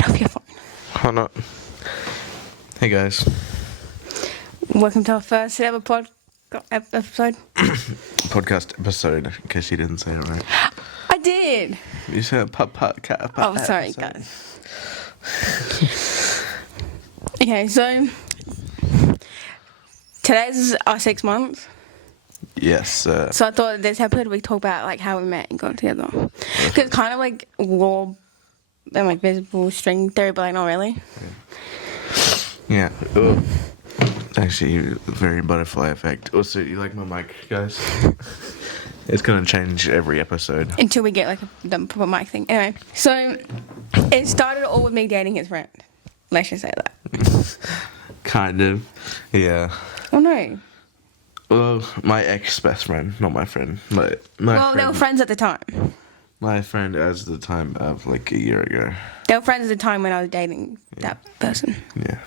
Get off your phone. Why not? Hey guys. Welcome to our first ever episode. Podcast episode, in case you didn't say it right. I did. You said Oh, sorry, guys. Okay, so today's our 6 months. Yes. So I thought this episode we talk about like how we met and got together. Because it's kind of like law and like visible string theory, but like not really. Yeah. Actually, very butterfly effect. Also, you like my mic, guys? It's gonna change every episode. Until we get like the proper mic thing. Anyway, so it started all with me dating his friend. Let's just say that. Kind of. Yeah. Oh no. Well, my ex-best friend, not my friend. My Well, friend, they were friends at the time. My friend as the time of like a year ago. They were friends at the time when I was dating that person. Yeah.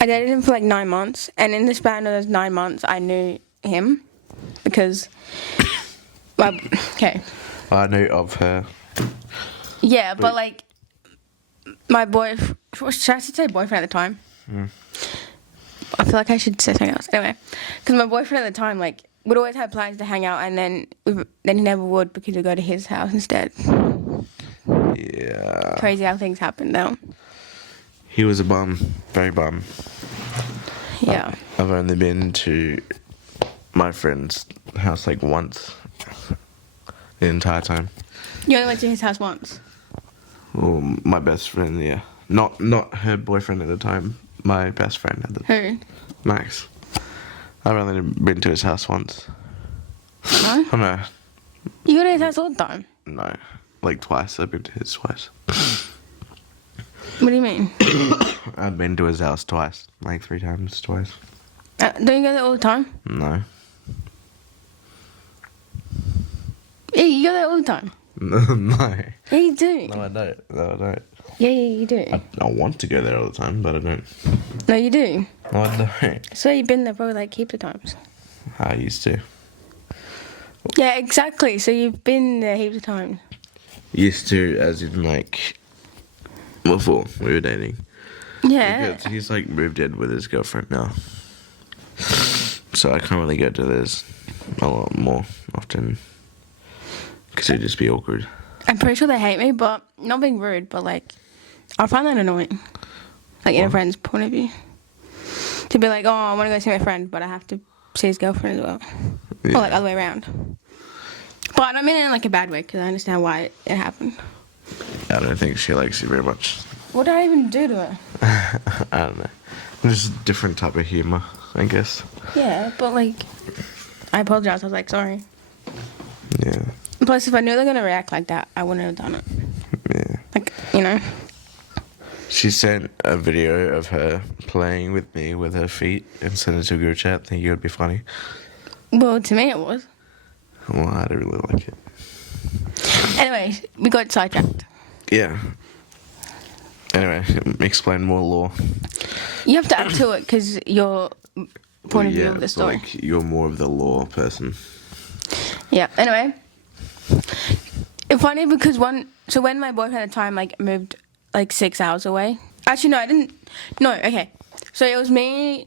I dated him for like 9 months, and in the span of those 9 months, I knew him because, okay. I knew of her. Yeah, but like, my should I say boyfriend at the time? I feel like I should say something else. Anyway, because my boyfriend at the time, like, would always have plans to hang out, and then he never would because we'd go to his house instead. Yeah. Crazy how things happen though. He was a bum. Very bum. Yeah. I've only been to my friend's house like once the entire time. You only went to his house once? Well, my best friend, yeah. Not her boyfriend at the time. My best friend at the Who? Max. I've only been to his house once. No? Oh no. You go to his house all the time? No. Like twice. I've been to his twice. What do you mean? I've been to his house twice. Like 3 times, twice. Don't you go there all the time? No. Yeah, you go there all the time. No. Yeah, you do. No, I don't. No, I don't. Yeah, you do. I want to go there all the time, but I don't. No, you do. No, I don't. So you've been there probably like heaps of times. I used to. Yeah, exactly. So you've been there heaps of times. Used to, as in like before we were dating. Yeah. Because he's like moved in with his girlfriend now, so I can't really go to theirs a lot more often because it'd just be awkward. I'm pretty sure they hate me, but not being rude, but like, I find that annoying. Like in a friend's point of view. To be like, oh, I want to go see my friend, but I have to see his girlfriend as well. Yeah. Or like other way around. But I don't mean it in like a bad way, because I understand why it happened. I don't think she likes you very much. What did I even do to her? I don't know. Just a different type of humour, I guess. Yeah, but like, I apologized. I was like, sorry. Yeah. Plus, if I knew they were going to react like that, I wouldn't have done it. Yeah. Like, you know. She sent a video of her playing with me with her feet and sent it to a group chat, thinking it would be funny. Well, to me it was. Well, I don't really like it. Anyway, we got sidetracked. Yeah. Anyway, explain more law. You have to add to it because your point of view of the it's story. like you're more of the law person. Yeah. Anyway, it's funny because when my boyfriend at the time like moved like 6 hours away. Actually, no, I didn't. No, okay. So it was me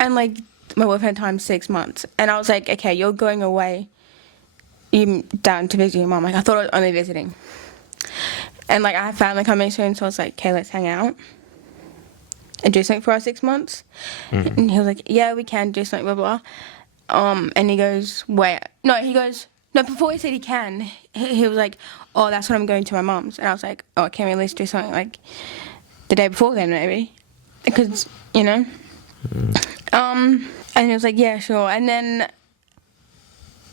and like my boyfriend at the time 6 months, and I was like, okay, you're going away. You down to visit your mom? Like I thought I was only visiting, and like I have family coming soon, so I was like, okay, let's hang out and do something for our 6 months. Mm-hmm. And he was like, yeah, we can do something, blah blah. And he goes, wait, no, he goes. No, before he said he can, he was like, oh, that's when I'm going to my mum's. And I was like, oh, can we at least do something like the day before then, maybe? Because, you know. And he was like, yeah, sure. And then,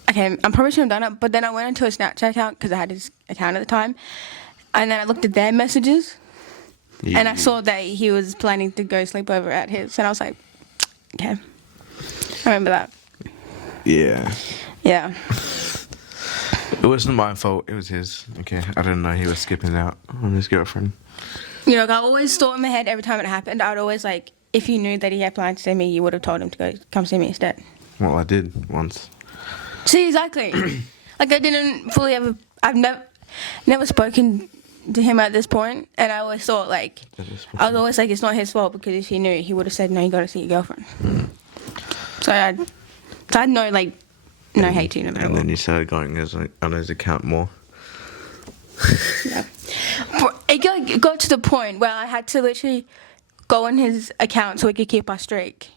okay, I'm probably shouldn't have done it, but then I went into his Snapchat account because I had his account at the time. And then I looked at their messages. Yeah. And I saw that he was planning to go sleep over at his. And I was like, okay. I remember that. Yeah. Yeah. It wasn't my fault, it was his. Okay, I didn't know he was skipping out on his girlfriend. You know, I always thought in my head every time it happened, I'd always like, if you knew that he had plans to see me, you would have told him to come see me instead. Well, I did once. See, exactly. Like I didn't fully ever, I've never spoken to him at this point, and I always thought like, At this I was always like, it's not his fault because if he knew, he would have said, no, you got to see your girlfriend. So I had no like, no hate to you no matter And what. then you started going on his account more. Yeah. But it got to the point where I had to literally go on his account so we could keep our streak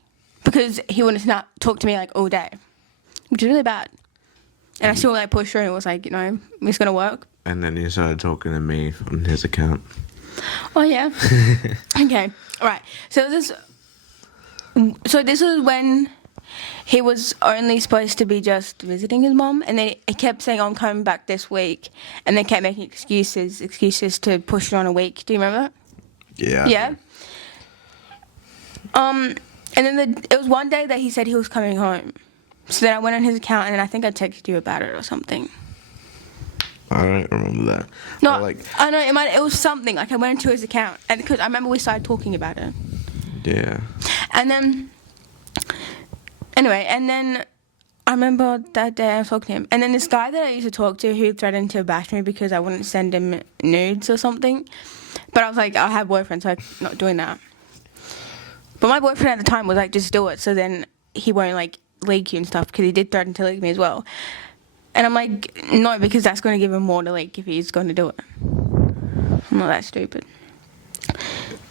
because he wanted to not talk to me like all day, which is really bad. And I still like pushed through and was like, it's gonna work. And then you started talking to me on his account. Oh yeah. Okay. All right. So this was when he was only supposed to be just visiting his mom, and then he kept saying, "I'm coming back this week," and they kept making excuses to push it on a week. Do you remember? Yeah. Yeah. And then it was one day that he said he was coming home. So then I went on his account, and I think I texted you about it or something. I don't remember that. No, I I know it was something. Like I went into his account, and because I remember we started talking about it. Yeah. And then, anyway, I remember that day I was talking to him. And then this guy that I used to talk to who threatened to bash me because I wouldn't send him nudes or something. But I was like, I have a boyfriend, so I'm not doing that. But my boyfriend at the time was like, just do it, so then he won't like leak you and stuff, because he did threaten to leak me as well. And I'm like, no, because that's going to give him more to leak if he's going to do it. I'm not that stupid.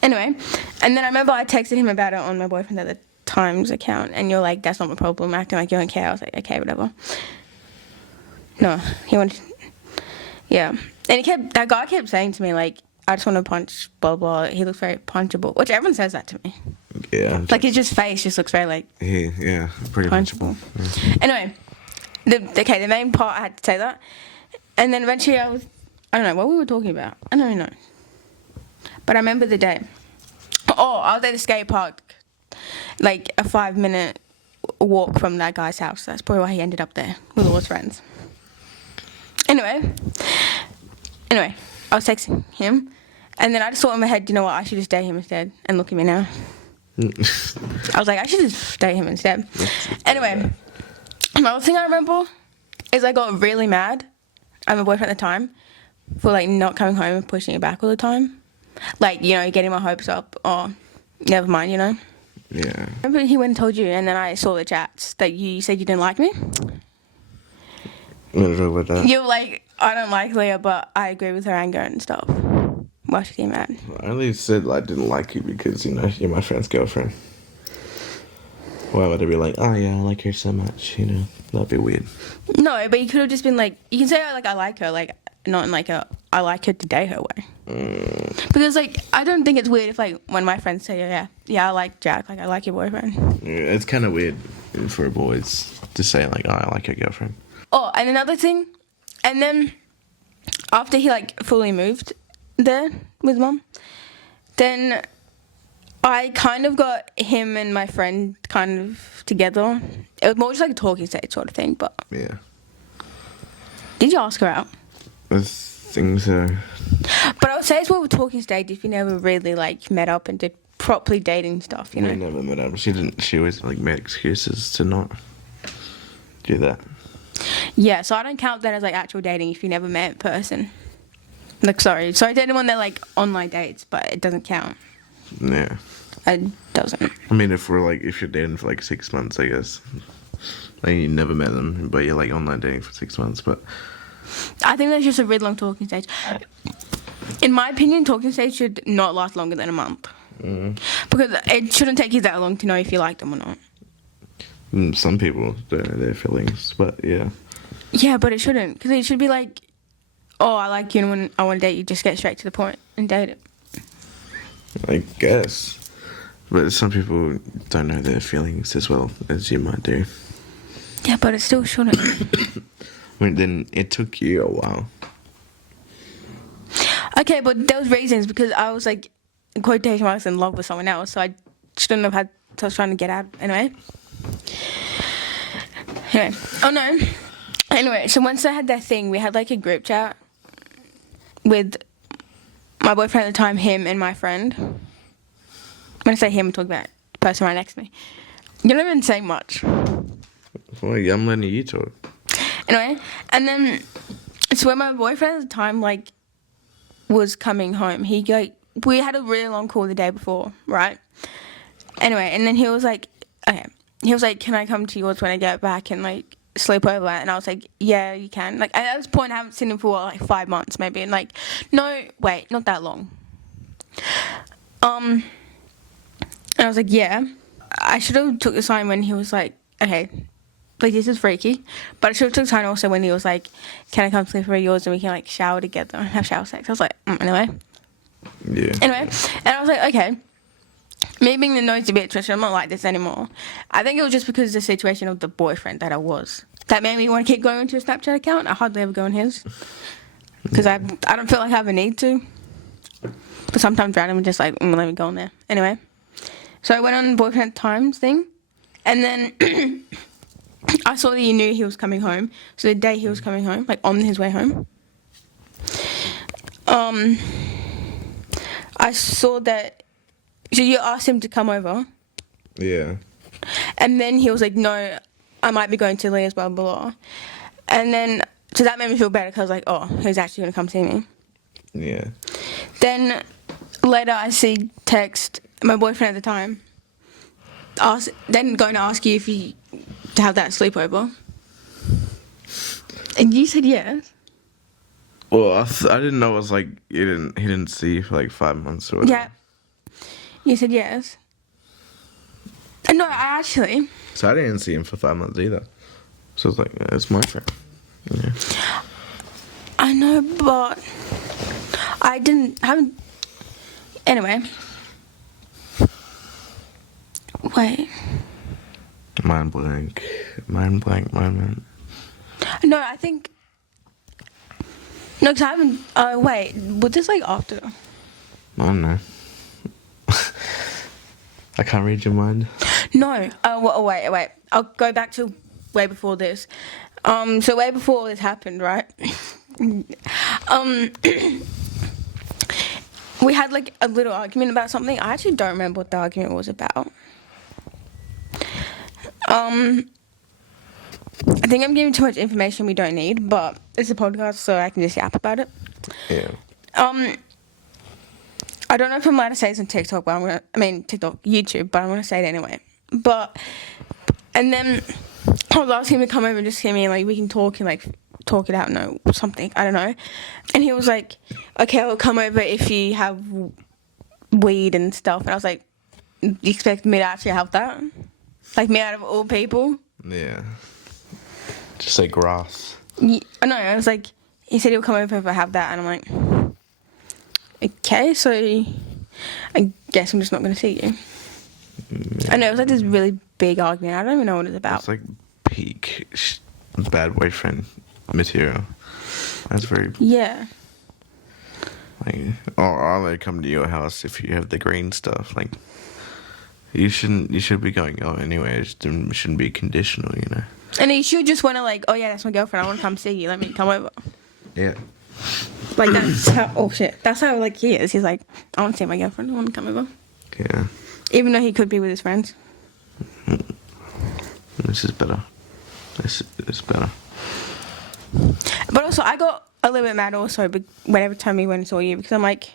Anyway, and then I remember I texted him about it on my boyfriend at the time's account, and you're like, that's not my problem, acting like you don't care. I was like, okay, whatever. No, he wanted, yeah. And that guy kept saying to me, like, I just want to punch, blah, blah. He looks very punchable, which everyone says that to me. Yeah. Like, his just face just looks very, like, Yeah, pretty punchable. Yeah. Anyway, the main part, I had to say that. And then eventually I don't know what we were talking about. I don't know. But I remember the day. Oh, I was at the skate park, like a 5-minute walk from that guy's house. That's probably why he ended up there with all his friends. Anyway, I was texting him, and then I just thought in my head, you know what, I should just date him instead. And look at me now. I was like, I should just date him instead. Anyway, another thing I remember is I got really mad at my boyfriend at the time for like not coming home and pushing it back all the time. Like, getting my hopes up. Oh, never mind, Yeah. Remember he went and told you, and then I saw the chats that you said you didn't like me? I'm gonna talk about that. You were like, I don't like Leah, but I agree with her anger and stuff. Why she get mad? I only said I didn't like you because, you're my friend's girlfriend. Why would I be like, oh yeah, I like her so much, That'd be weird. No, but you could have just been like, you can say I like her, like, not in like I like her to date her way. Because like, I don't think it's weird if like, when my friends say, yeah, I like Jack, like I like your boyfriend. Yeah, it's kind of weird for boys to say like, oh, I like your girlfriend. Oh, and another thing, and then after he like fully moved there with mum, then I kind of got him and my friend kind of together. It was more just like a talking stage sort of thing, but Yeah. did you ask her out? I think so. But I would say it's more of a talking stage if you never really like met up and did properly dating stuff, We never met up. She always like made excuses to not do that. Yeah, so I don't count that as like actual dating if you never met in person. Like, sorry to anyone that like online dates, but it doesn't count. Yeah. It doesn't. I mean, if you're dating for like 6 months, I guess. Like you never met them, but you're like online dating for 6 months, but. I think that's just a really long talking stage. In my opinion, talking stage should not last longer than a month. Because it shouldn't take you that long to know if you like them or not. Some people don't know their feelings, but yeah. Yeah, but it shouldn't. Because it should be like, oh, I like you, and when I want to date you, just get straight to the point and date it. I guess. But some people don't know their feelings as well as you might do. Yeah, but it still shouldn't. I mean, then it took you a while. Okay, but there was reasons because I was like, in quotation marks, in love with someone else, so I shouldn't have had. So I was trying to get out anyway. Oh no. Anyway, so once I had that thing, we had like a group chat with my boyfriend at the time, him and my friend. When I say him, I'm talking about the person right next to me. You're not even saying much. Well, yeah, I'm letting you talk. Anyway, and then, so when my boyfriend at the time, like, was coming home. He like we had a really long call the day before, right? Anyway, and then he was like, okay, he was like, can I come to yours when I get back and like sleep over? And I was like, yeah, you can. Like at this point, I haven't seen him for like 5 months maybe, and like, no, wait, not that long. And I was like, yeah. I should have took the sign when he was like, okay, like this is freaky. But I should have took the sign also when he was like, can I come sleep over yours and we can like shower together and have shower sex. I was like, anyway. Yeah. Anyway, and I was like, okay. Me being the nosy bitch, I'm not like this anymore. I think it was just because of the situation of the boyfriend that I was. That made me want to keep going into a Snapchat account. I hardly ever go on his. Because I don't feel like I have a need to. But sometimes randomly just like, let me go on there. Anyway. So I went on boyfriend times thing. And then I saw that he knew he was coming home. So the day he was coming home, like on his way home, I saw that. So you asked him to come over. Yeah. And then he was like, no, I might be going to Lee as well, blah. And then, so that made me feel better because I was like, oh, he's actually going to come see me. Yeah. Then later I see text my boyfriend at the time, then going to ask you if you to have that sleepover. And you said yes. Well, I didn't know it was like he didn't see you for like 5 months or whatever. Yeah. You said yes. And no, I actually. So I didn't see him for 5 months either. So it's like, it's my friend. Yeah. I know, but I haven't. Anyway. Wait. Mind blank moment. No, I think. No, because I haven't. Wait, was this like after? I don't know. I can't read your mind. No. Wait. I'll go back to way before this. So way before this happened, right? We had like a little argument about something. I actually don't remember what the argument was about. I think I'm giving too much information we don't need, but it's a podcast, so I can just yap about it. Yeah. I don't know if I'm allowed to say this on TikTok, but YouTube, but I'm gonna say it anyway. And then I was asking him to come over and just hear me, and like we can talk and like talk it out, no something, I don't know. And he was like, okay, I'll come over if you have weed and stuff. And I was like, you expect me to actually have that? Like me out of all people? Yeah. Just like grass. Yeah, no, I was like, he said he'll come over if I have that, and I'm like, okay, so I guess I'm just not going to see you. I know, it was like this really big argument. I don't even know what it's about. It's like peak bad boyfriend material. That's very... Yeah. Like, or I'll only come to your house if you have the green stuff. Like, you should be going out anyway. It shouldn't be conditional, you know. And he should just want to like, oh yeah, that's my girlfriend. I want to come see you. Let me come over. Yeah. Like that's how. Oh shit. That's how like he is. He's like, I want to see my girlfriend. I want to come over. Yeah. Even though he could be with his friends. This is better. This is better. But also, I got a little bit mad also whenever time we went and saw you, because I'm like,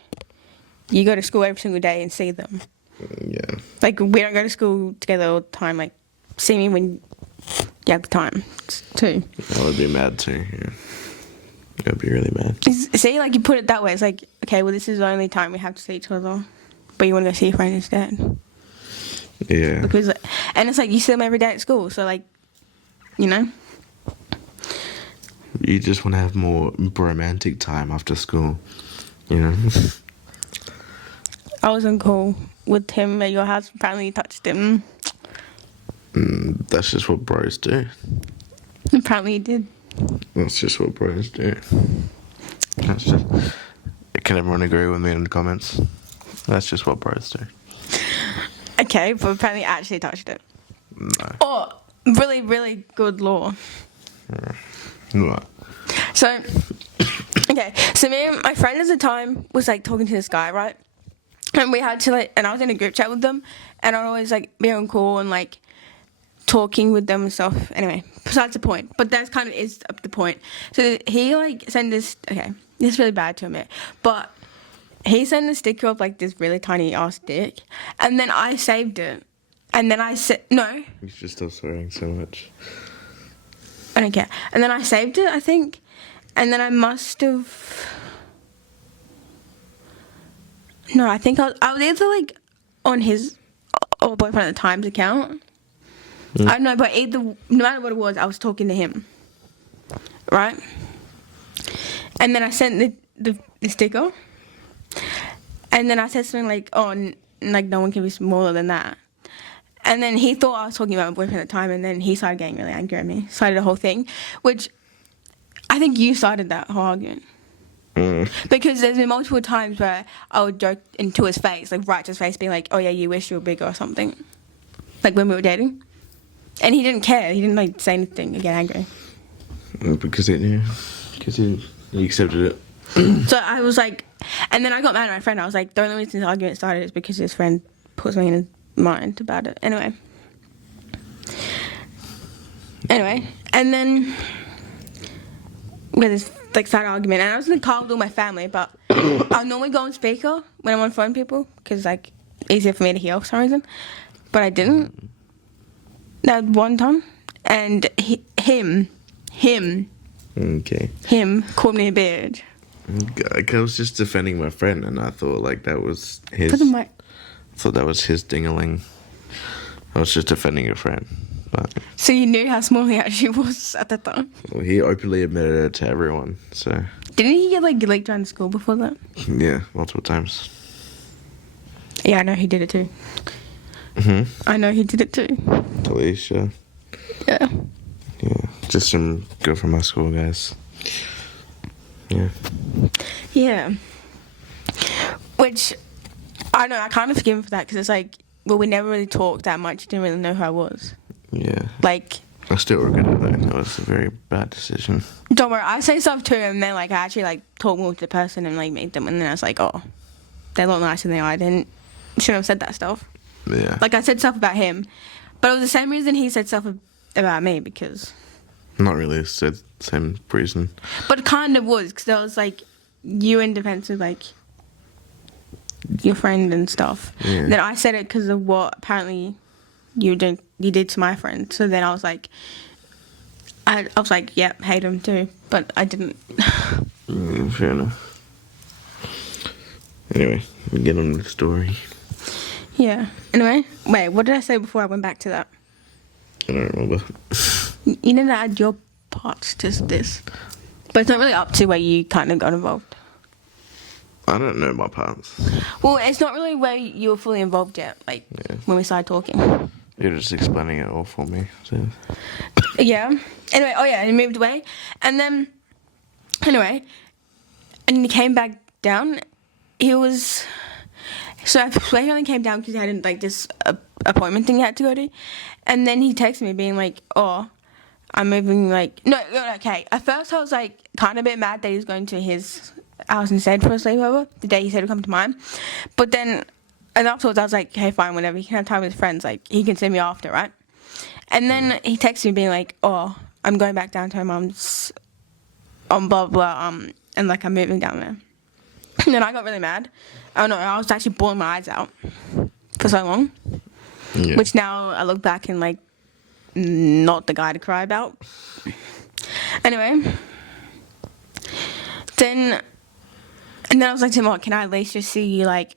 you go to school every single day and see them. Yeah. Like we don't go to school together all the time. Like, see me when you have the time too. I would be mad too. Yeah. I'd be really mad. See, like you put it that way. It's like, okay, well, this is the only time we have to see each other, but you want to go see your friend instead. Yeah. Because, and it's like you see them every day at school, so like, you know. You just want to have more romantic time after school, you know. I was on call with him at your house. Apparently, you touched him. That's just what bros do. Apparently, you did. That's just what bros do. That's just. Can everyone agree with me in the comments? That's just what bros do. Okay, but apparently, you actually touched it. No. Oh, really, really good law. What? So, okay, so me and my friend at the time was like talking to this guy, right? And we had to like, and I was in a group chat with them, and I'd always like be on call and like talking with them and stuff. Anyway, besides the point, but that's kind of is the point. So he like sent this. Okay, this is really bad to admit, but he sent a sticker of like this really tiny ass dick, and then I saved it, and then I said no, You should stop swearing so much. I don't care. And then I saved it, I think, and then I must have. No, I think I was either like on his or boyfriend at the Times account. I don't know, but either no matter what it was, I was talking to him, right? And then I sent the sticker, and then I said something like, "Oh, like no one can be smaller than that." And then he thought I was talking about my boyfriend at the time, and then he started getting really angry at me, started the whole thing, which I think you started that whole argument. Because there's been multiple times where I would joke into his face, like right to his face, being like, "Oh yeah, you wish you were bigger" or something, like when we were dating, and he didn't care. He didn't like say anything or get angry. Because he accepted it. So I was like, and then I got mad at my friend. I was like, the only reason the argument started is because his friend put something in his mind about it. Anyway, and then we had this like side argument, and I was in the car with all my family, but I normally go on speaker when I'm on phone people because like easier for me to hear for some reason, but I didn't. That one time, and him Okay. called me a bitch. Like, I was just defending my friend, and I thought like that was his. Put the mic. I thought that was his dingaling. I was just defending a friend, but So you knew how small he actually was at the time. well, he openly admitted it to everyone. So Didn't he get like leaked around school before that? yeah, multiple times. Yeah, I know he did it too. I know he did it too. Alicia. Yeah. Yeah, just some girl from my school, guys. Yeah. Yeah. Which, I don't know, I kind of forgive him for that because it's like, well, we never really talked that much. He didn't really know who I was. Yeah. Like, I still regret it though. That was a very bad decision. don't worry, I say stuff to him, and then like I actually like talk more to the person and like meet them, and then I was like, oh, they look nicer than I didn't. Shouldn't have said that stuff. Yeah. Like I said stuff about him, but it was the same reason he said stuff about me because. Not really. Said same reason. But it kind of was, because there was, like, you in defense of, like, your friend and stuff. Yeah. Then I said it because of what apparently you did to my friend. So then I was like, yep, hate him too. But I didn't. Yeah, fair enough. Anyway, we get on with the story. Yeah. Anyway, wait, what did I say before I went back to that? I don't remember. You need to add your parts to this. But it's not really up to where you kind of got involved. I don't know my parts. Well, it's not really where you were fully involved yet, like, Yeah. when we started talking. You're just explaining it all for me. So. Yeah. Anyway, oh yeah, he moved away. And then, anyway, and he came back down. He was, so I swear he only came down because he had like this appointment thing he had to go to. And then he texted me being like, oh, I'm moving, like, no, okay. At first I was like kind of a bit mad that he was going to his house instead for a sleepover, the day he said he'd come to mine. But then, and afterwards I was like, hey, fine, whatever. He can have time with his friends. Like, he can see me after, right? And then he texted me being like, oh, I'm going back down to my mum's on blah, blah, and like I'm moving down there. And then I got really mad. I don't know, I was actually bawling my eyes out for so long. Yeah. Which now I look back and like, not the guy to cry about. Anyway. And then I was like to him, oh, can I at least just see you like,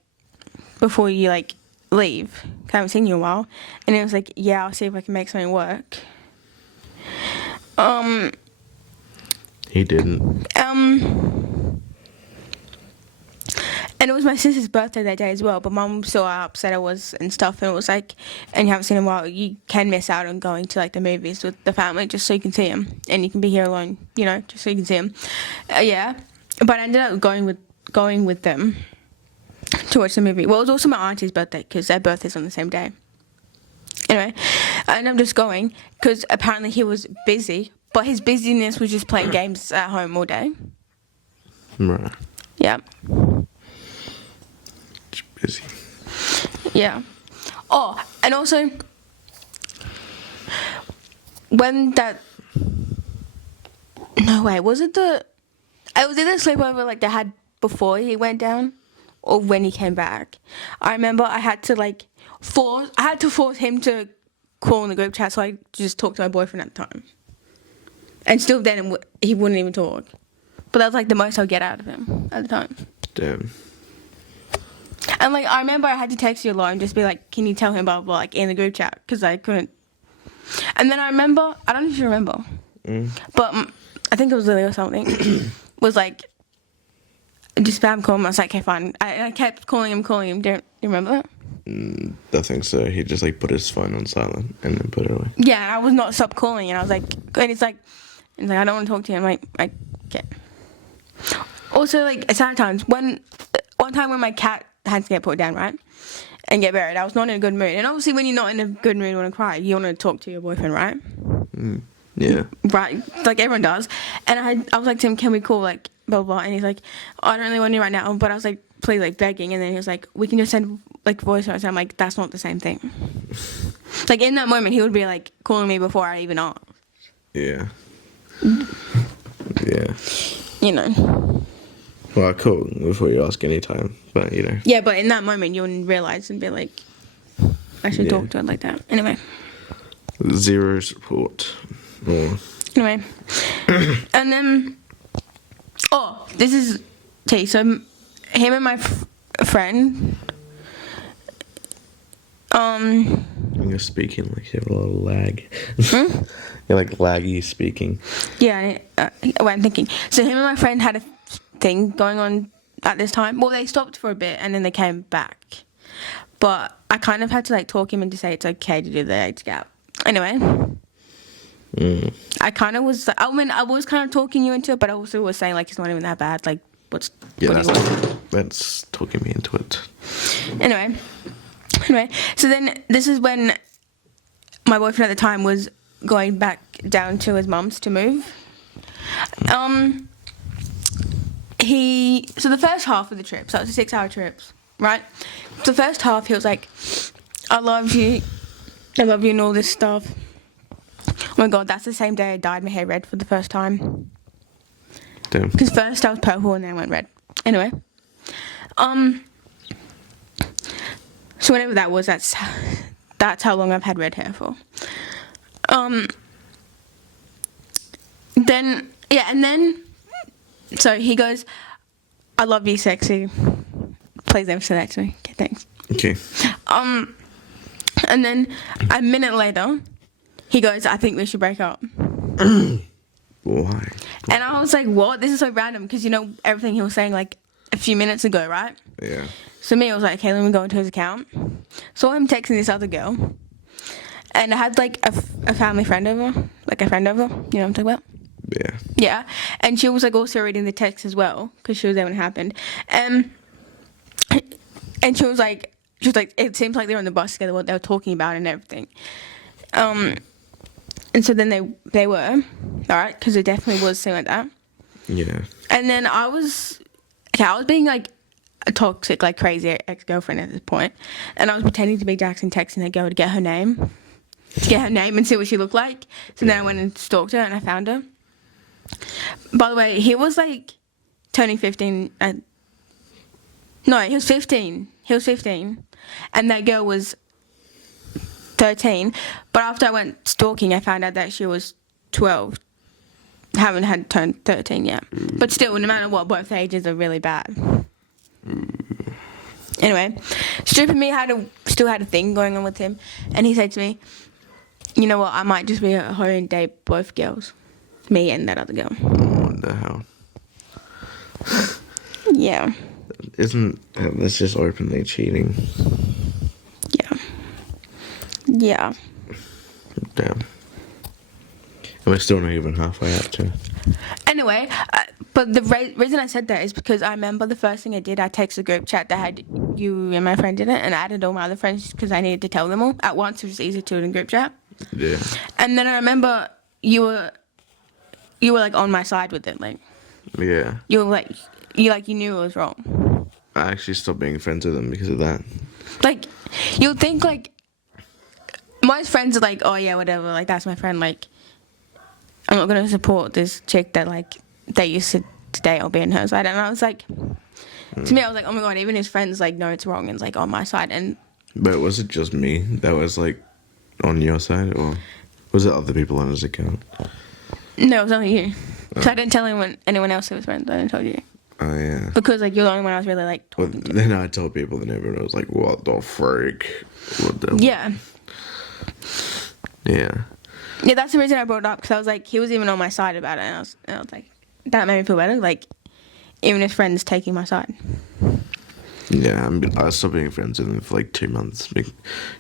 before you like leave? 'Cause I haven't seen you in a while. And he was like, yeah, I'll see if I can make something work. He didn't. And it was my sister's birthday that day as well, but Mum saw how upset I was and stuff, and it was like, and you haven't seen him in a while, you can miss out on going to like the movies with the family just so you can see him, and you can be here alone, you know, just so you can see him. Yeah, but I ended up going with them to watch the movie. Well, it was also my auntie's birthday because their birthday's on the same day. Anyway, and I'm just going because apparently he was busy, but his busyness was just playing games at home all day. Right. Yeah. Busy. Yeah. Oh, and also, when that... No, wait, was it the... It was either sleepover like they had before he went down, or when he came back. I remember I had to force him to call in the group chat so I could just talk to my boyfriend at the time. And still then he wouldn't even talk. But that was like the most I'd get out of him at the time. Damn. And like I remember I had to text you a lot and just be like, can you tell him blah blah, blah like in the group chat because I couldn't. And then I remember, I don't know if you remember, but I think it was Lily or something, was like, just spam call him. I was like, okay, fine. I kept calling him. Do you remember that? I think so. He just like put his phone on silent and then put it away. Yeah, and I was not stop calling, and I was like, and it's like, I don't want to talk to you. I'm like, okay. Also, like, sometimes one time when my cat had to get put down, right, and get buried, I was not in a good mood. And obviously, when you're not in a good mood, you want to cry. You want to talk to your boyfriend, right? Yeah. Right, like everyone does. And I was like to him, can we call, like, blah, blah, blah. And he's like, I don't really want to right now. But I was like, please, like, begging. And then he was like, we can just send, like, voice notes. And I'm like, that's not the same thing. Like, in that moment, he would be, like, calling me before I even asked. Yeah. Yeah. You know. Well, cool. Before you ask any time, but you know. Yeah, but in that moment, you wouldn't realise and be like, I should talk to her like that. Anyway. Zero support. Or... Anyway. And then, this is tea. So, him and my friend, You're speaking like you have a lot of lag. You're like laggy speaking. Yeah, I'm thinking. So him and my friend had a thing going on at this time. Well, they stopped for a bit and then they came back. But I kind of had to like talk him into say it's okay to do the age gap. Anyway. I kind of was, I mean, I was kind of talking you into it, but I also was saying like it's not even that bad. Like, that's talking me into it. Anyway, so then this is when my boyfriend at the time was going back down to his mum's to move. So the first half of the trip, so it was a 6-hour trip, right? The first half he was like, I love you and all this stuff. Oh my god, that's the same day I dyed my hair red for the first time. Damn. Because first I was purple and then I went red. Anyway. So whenever that was, that's how long I've had red hair for. So he goes, I love you, sexy. Please never say that to me. Okay, thanks. Okay. And then a minute later, he goes, I think we should break up. Why? And I was like, what? This is so random because you know everything he was saying like a few minutes ago, right? Yeah. So me, I was like, okay, let me go into his account. Saw him texting this other girl. And I had like a family friend over, like a friend over, you know what I'm talking about? Yeah. Yeah. And she was like also reading the text as well because she was there when it happened. And she was like, it seems like they're on the bus together, what they were talking about and everything. And so then they were, all right, because it definitely was something like that. Yeah. And then I was being like a toxic, like crazy ex-girlfriend at this point, and I was pretending to be Jackson, texting that girl to get her name and see what she looked like. So then I went and stalked her and I found her. By the way, he was like turning 15. No, he was 15. He was 15, and that girl was 13. But after I went stalking, I found out that she was 12. Haven't had turned 13 yet. But still, no matter what, both ages are really bad. Anyway, stupid me still had a thing going on with him, and he said to me, you know what, I might just be at home and date both girls. Me and that other girl. I wonder how. Yeah. That's just openly cheating. Yeah. Damn. And we're still not even halfway up to. Anyway, but the reason I said that is because I remember the first thing I did, I texted a group chat that had you and my friend in it, and I added all my other friends because I needed to tell them all at once. It was easier to do it in group chat. Yeah. And then I remember you were like on my side with it, like. Yeah. You knew it was wrong. I actually stopped being friends with them because of that. Like, you'll think like most friends are like, oh yeah, whatever, like that's my friend, like I'm not gonna support this chick that like they used to date or be in her side. And I was like, To me, I was like, oh my god, even his friends like know it's wrong and it's like on my side. And But was it just me that was like on your side, or was it other people on his account? no, it was only you. So I didn't tell anyone else who was friends. I didn't tell you Oh yeah. because like you're the only one I was really like Well, talking to. then I told people, and everyone was like, "What the freak? What the?" Yeah. Yeah. Yeah, that's the reason I brought it up because I was like, he was even on my side about it, and I was like, that made me feel better. Like, even his friends taking my side. Yeah, I stopped being friends with him for like 2 months. He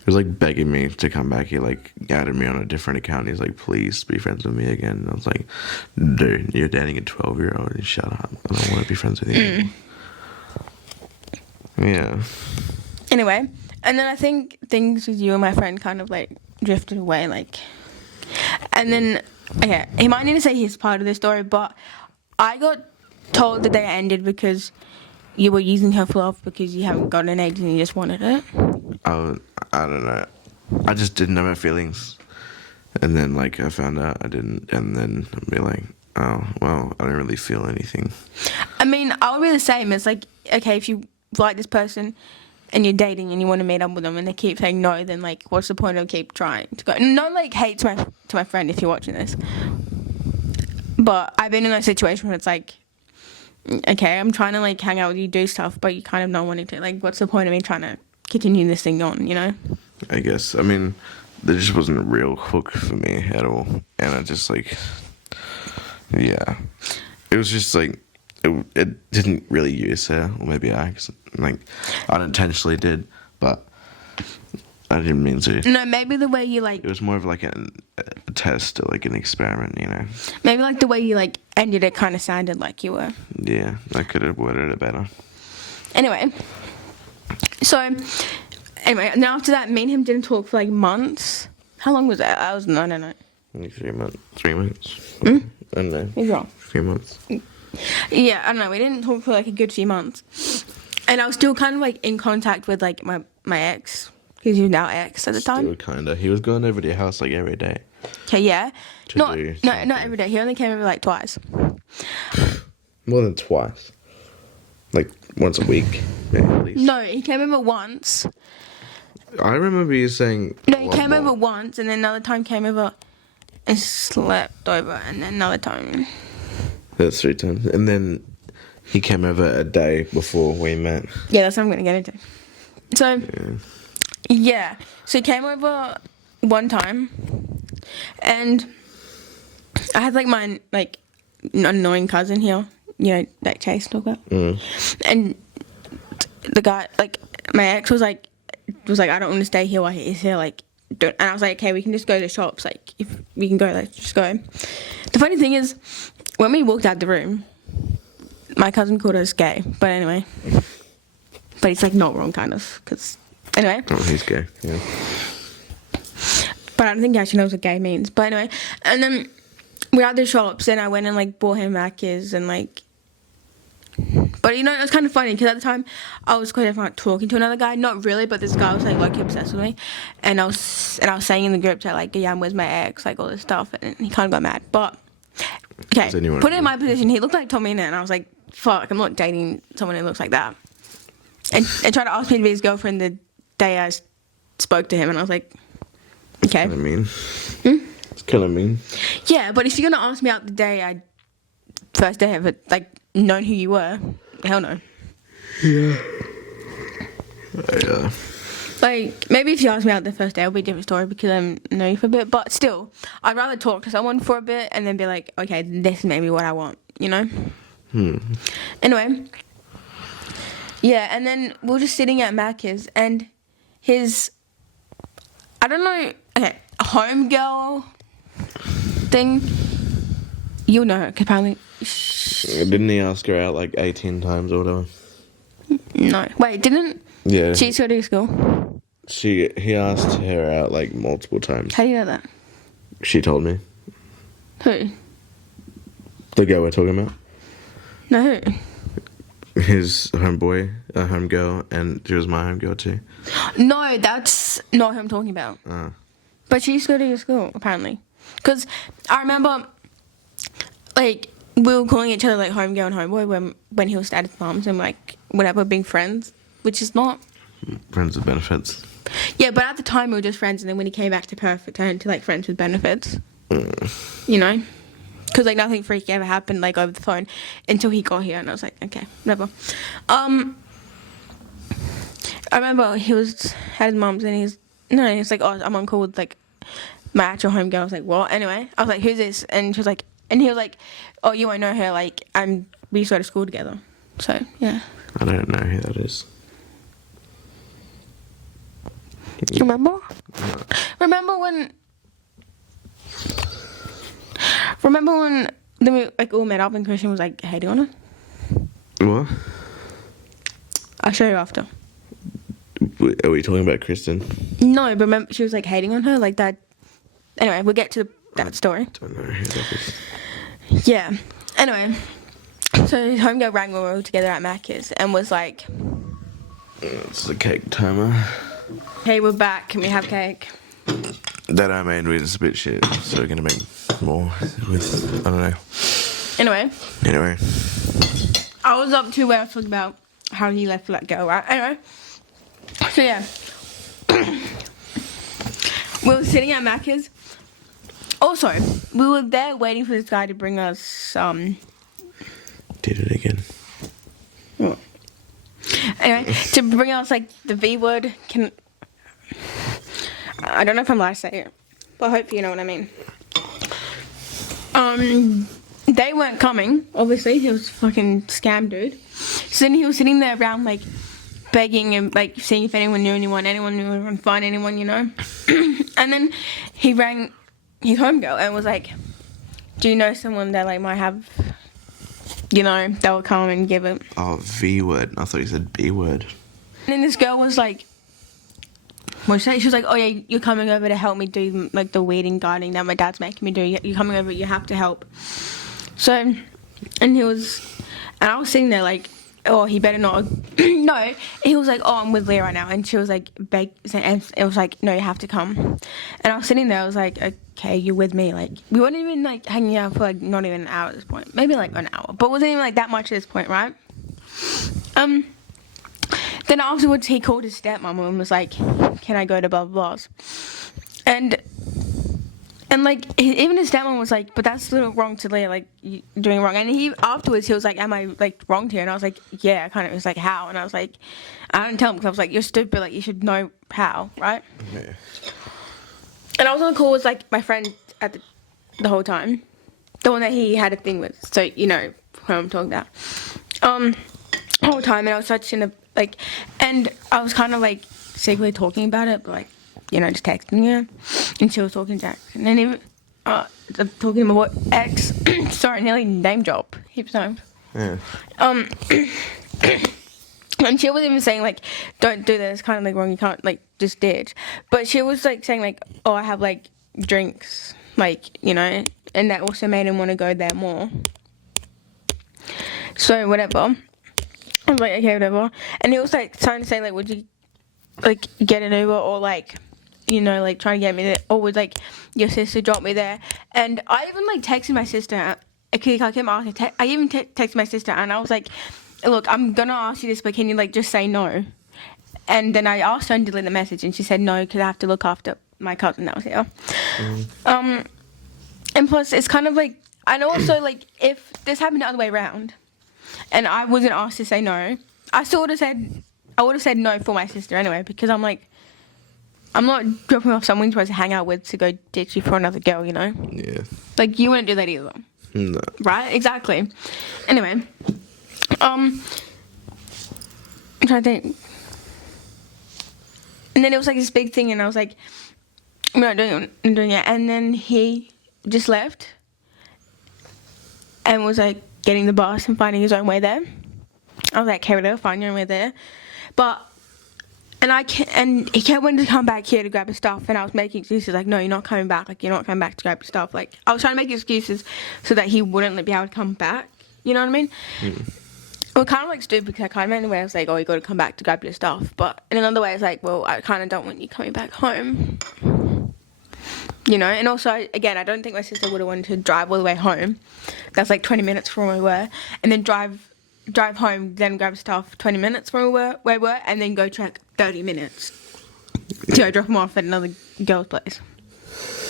was like begging me to come back. He like added me on a different account. He's like, please be friends with me again. And I was like, dude, you're dating a 12-year-old. Shut up. I don't want to be friends with you anymore. Yeah. Anyway, and then I think things with you and my friend kind of like drifted away, like, and then, okay, he might need to say his part of the story, but I got told that they ended because you were using her for love because you haven't got an age and you just wanted it. I don't know. I just didn't know my feelings. And then, like, I found out I didn't. And then I'd be like, oh, well, I don't really feel anything. I mean, I would be the same. It's like, okay, if you like this person and you're dating and you want to meet up with them and they keep saying no, then, like, what's the point of keep trying to go? No, like, hate to my friend if you're watching this. But I've been in a situation where it's like, okay, I'm trying to, like, hang out with you, do stuff, but you kind of not wanting to. Like, what's the point of me trying to continue this thing on, you know? I guess. I mean, there just wasn't a real hook for me at all. And I just, like, yeah. It was just, like, it didn't really use her. Or maybe I unintentionally did. But I didn't mean to. No, maybe the way you, like, It was more of, like, a test or, like, an experiment, you know? maybe, like, the way you, like, ended it kind of sounded like you were. Yeah, I could have worded it better. Anyway, and after that, me and him didn't talk for, like, months. How long was that? I don't know. Like 3 months. 3 months. I don't know. He's wrong. 3 months. Yeah, I don't know. We didn't talk for, like, a good few months. And I was still kind of, like, in contact with, like, my ex. Because he was now ex at the time. Still kinda. He was going over to your house, like, every day. Okay, yeah. To No, do not something. every day. He only came over, like, twice. More than twice. Like, once a week, maybe at least. No, he came over once. I remember you saying... No, he came over once, and then another time came over and slept over, and then another time. That's 3 times. And then he came over a day before we met. Yeah, that's what I'm going to get into. So, yeah. So he came over one time, and I had, like, my, like, annoying cousin here, you know, that Chase talk about. And the guy, like, my ex was like, I don't want to stay here while he's here, like, don't. And I was like, okay, we can just go to shops, like, if we can go, let's just go. The funny thing is, when we walked out the room, my cousin called us gay, but anyway. But it's, like, not wrong, kind of, because, anyway. Oh, he's gay, yeah. But I don't think he actually knows what gay means. But anyway, and then we were at the shops, and I went and, like, bought him Macca's, and, like... But, you know, it was kind of funny, because at the time, I was quite like, talking to another guy. Not really, but this guy was, like, lucky obsessed with me. And I was saying in the group chat, like, yeah, where's my ex? Like, all this stuff. And he kind of got mad. But, okay, put it in my position. He looked like Tomina, and I was like, fuck, I'm not dating someone who looks like that. And tried to ask me to be his girlfriend the day I spoke to him, and I was like, okay. Kind of mean. It's kind of mean. Yeah, but if you're gonna ask me out the day first day of it, like, known who you were, hell no. Yeah. Like, maybe if you ask me out the first day, it'll be a different story because I know you for a bit. But still, I'd rather talk to someone for a bit and then be like, okay, this is maybe what I want, you know? Anyway. Yeah, and then we were just sitting at Macca's, and his, I don't know, okay, homegirl thing, you'll know her, 'cause apparently... Didn't he ask her out like 18 times or whatever? No. Wait, didn't Yeah. she go to school? He asked her out like multiple times. How do you know that? She told me. Who? The guy we're talking about. No, who? His homeboy, homegirl, and she was my homegirl too. No, that's not who I'm talking about. But she used to go to your school, apparently. Because I remember, like, we were calling each other like homegirl and homeboy when he was at his mom's and like whatever, being friends, which is not. Friends with benefits. Yeah, but at the time we were just friends, and then when he came back to Perth, it turned to like friends with benefits. You know, because like nothing freaky ever happened like over the phone until he got here, and I was like, okay, whatever. I remember he was at his mom's, and he's like, oh, I'm on call with like my actual homegirl. I was like, what? Anyway, I was like, who's this? And she was like, and he was like, oh, you won't know her, like, and we used to go to school together. So yeah. I don't know who that is. You remember? Remember when we like all met up and Christian was like hating on her? What? I'll show you after. Are we talking about Kristen? No, but remember she was like hating on her like that. Anyway, we'll get to that story. Don't know who that is. Yeah. Anyway, so his homegirl rang when we were all together at Macca's and was like, It's the cake timer. hey, we're back. Can we have cake? That I made was a bit shit, so we're gonna make more with, I don't know. Anyway, I was up to where I was talking about how he left for that girl, right? Anyway, so yeah. We were sitting at Macca's. Also, we were there waiting for this guy to bring us, Did it again. What? Anyway, to bring us, like, the V word. I don't know if I'm allowed to say it, but hopefully you know what I mean. They weren't coming, obviously. He was a fucking scam dude. So then he was sitting there around, like, begging and, like, seeing if anyone knew anyone knew find anyone, you know? And then he rang his homegirl and was like, do you know someone that, like, might have, you know, they'll come and give it. Oh, V word. I thought you said B word. And then this girl was like, what did she say? She was like, oh yeah, you're coming over to help me do, like, the weeding gardening that my dad's making me do. You're coming over, you have to help. So, and I was sitting there like, oh, he better not. No, he was like, oh, I'm with Leah right now. And she was like, and it was like, no, you have to come. And I was sitting there, I was like, okay, you're with me. Like, we weren't even like hanging out for like not even an hour at this point. Maybe like an hour, but wasn't even like that much at this point, right? Then afterwards, he called his stepmom and was like, can I go to blah, blah, blahs? And like, even his stepmom was like, but that's still wrong to Leah, like, you're doing wrong. And afterwards, he was like, am I, like, wrong here? And I was like, yeah, kind of. He was like, how? And I was like, I didn't tell him because I was like, you're stupid, like, you should know how, right? Yeah. And I was on the call with, like, my friend at the whole time. The one that he had a thing with. So, you know who I'm talking about. The whole time, and I was touching like, and I was kind of, like, secretly talking about it, but, like, you know, just texting her, and she was talking to Jack. And then even, talking to my ex, sorry, nearly name drop, heaps of times. Yeah. And she was even saying, like, don't do this, kind of, like, wrong, you can't, like, just ditch. But she was, like, saying, like, oh, I have, like, drinks, like, you know, and that also made him want to go there more. So, whatever. I was like, okay, whatever. And he was, like, trying to say, like, would you, like, get an Uber or, like, you know, like, trying to get me there, or would, like, your sister drop me there? And I even, like, texted my sister, okay, I even texted my sister, and I was like, look, I'm gonna ask you this, but can you, like, just say no? And then I asked her and delete the message, and she said no, because I have to look after my cousin that was here. And plus, it's kind of, like, and also, like, if this happened the other way around, and I wasn't asked to say no, I would have said no for my sister anyway, because I'm like, I'm not dropping off someone you're supposed to hang out with to go ditch you for another girl, you know? Yeah. Like, you wouldn't do that either. No. Right? Exactly. Anyway. I'm trying to think. And then it was like this big thing, and I was like, I'm not doing it. And then he just left and was like getting the bus and finding his own way there. I was like, okay, whatever, find your own way there. And he kept wanting to come back here to grab his stuff, and I was making excuses like, no, you're not coming back. Like, you're not coming back to grab your stuff. Like, I was trying to make excuses so that he wouldn't be able to come back. You know what I mean? Well, kind of like stupid, because I kind of meant in a way I was like, oh, you got to come back to grab your stuff. But in another way, it's like, well, I kind of don't want you coming back home. You you know. And also, again, I don't think my sister would have wanted to drive all the way home. That's like 20 minutes from where we were, and then drive home, then grab stuff 20 minutes from where we were, and then go trek 30 minutes to go drop them off at another girl's place.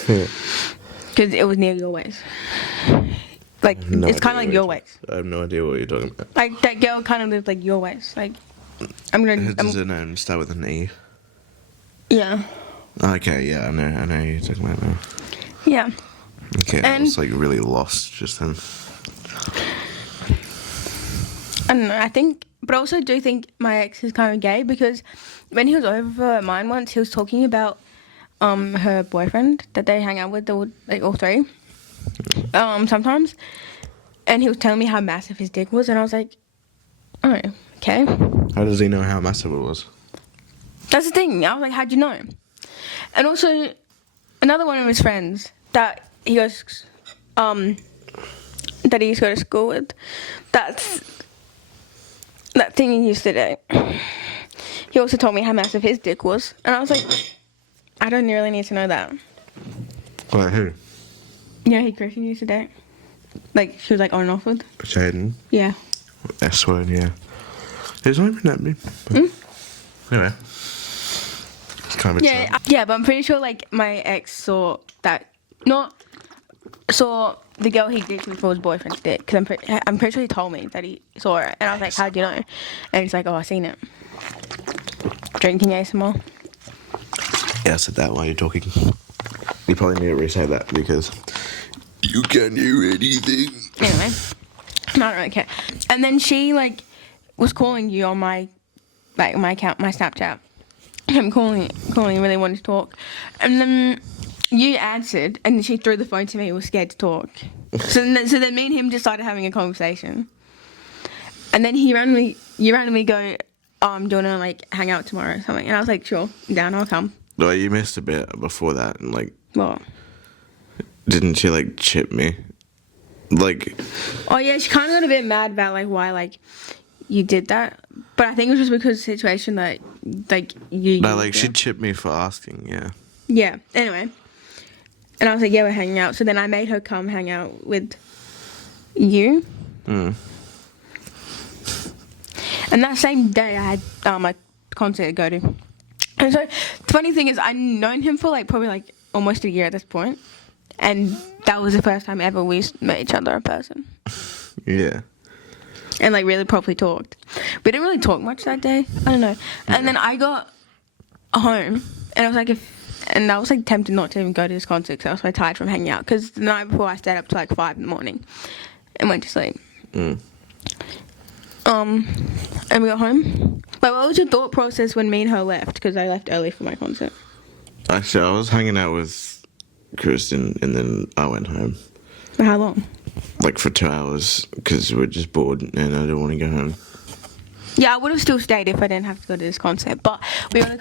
Because it was near your ways. Like, No it's kind of idea like what your you're ways. I have no idea what you're talking about. Like, that girl kind of lived like your ways. Like, I'm gonna. Does it start with an E? Yeah. Okay, yeah, I know who you're talking about now. Yeah. Okay, I And- was like really lost just then. I don't know, I think, but I also do think my ex is kind of gay because when he was over mine once, he was talking about her boyfriend that they hang out with, like all three, sometimes, and he was telling me how massive his dick was, and I was like, oh, okay. How does he know how massive it was? That's the thing. I was like, how'd you know? And also, another one of his friends that he goes, that he used to go to school with, that thing he used to date. He also told me how massive his dick was, and I was like, I don't really need to know that. Like who? You know who Christian used to date? Like, she was like on and off with? Shaden. Yeah. S word, yeah. He's not even at me. Anyway. It's kind of a Yeah, chat. yeah, but I'm pretty sure like my ex saw the girl he ditched before his boyfriend's dick, because I'm pretty sure he told me that he saw it, and I was like, how'd you know? And he's like, oh, I seen it. Drinking ASMR. Yeah, I said that while you're talking. You probably need to re-say that because you can do anything. Anyway, I don't really care. And then she like was calling you on my account, my Snapchat. I'm calling, really wanted to talk, and then you answered, and then she threw the phone to me. Was scared to talk. So then me and him just started having a conversation, and then you randomly go, oh, I'm doing to like hang out tomorrow or something, and I was like, sure, down, I'll come. Well, you missed a bit before that, and like, Well, didn't she like chip me? Like, oh yeah, she kind of got a bit mad about like why like you did that, but I think it was just because of the situation that like you. no, like used she it. chipped me for asking. Yeah. Yeah. Anyway, and I was like, yeah, we're hanging out. So then I made her come hang out with you. Mm. And that same day, I had a concert to go to. And so the funny thing is, I'd known him for like probably like almost a year at this point, and that was the first time ever we met each other in person Yeah. and like really properly talked. We didn't really talk much that day. I don't know. And then I got home, and I was like, I was like tempted not to even go to this concert because I was so tired from hanging out. Because the night before, I stayed up till like 5 in the morning and went to sleep. Mm. And we got home. But what was your thought process when me and her left? Because I left early for my concert. Actually, I was hanging out with Kristen, and then I went home. For how long? Like for 2 hours because we were just bored, and I didn't want to go home. Yeah, I would have still stayed if I didn't have to go to this concert. But we bought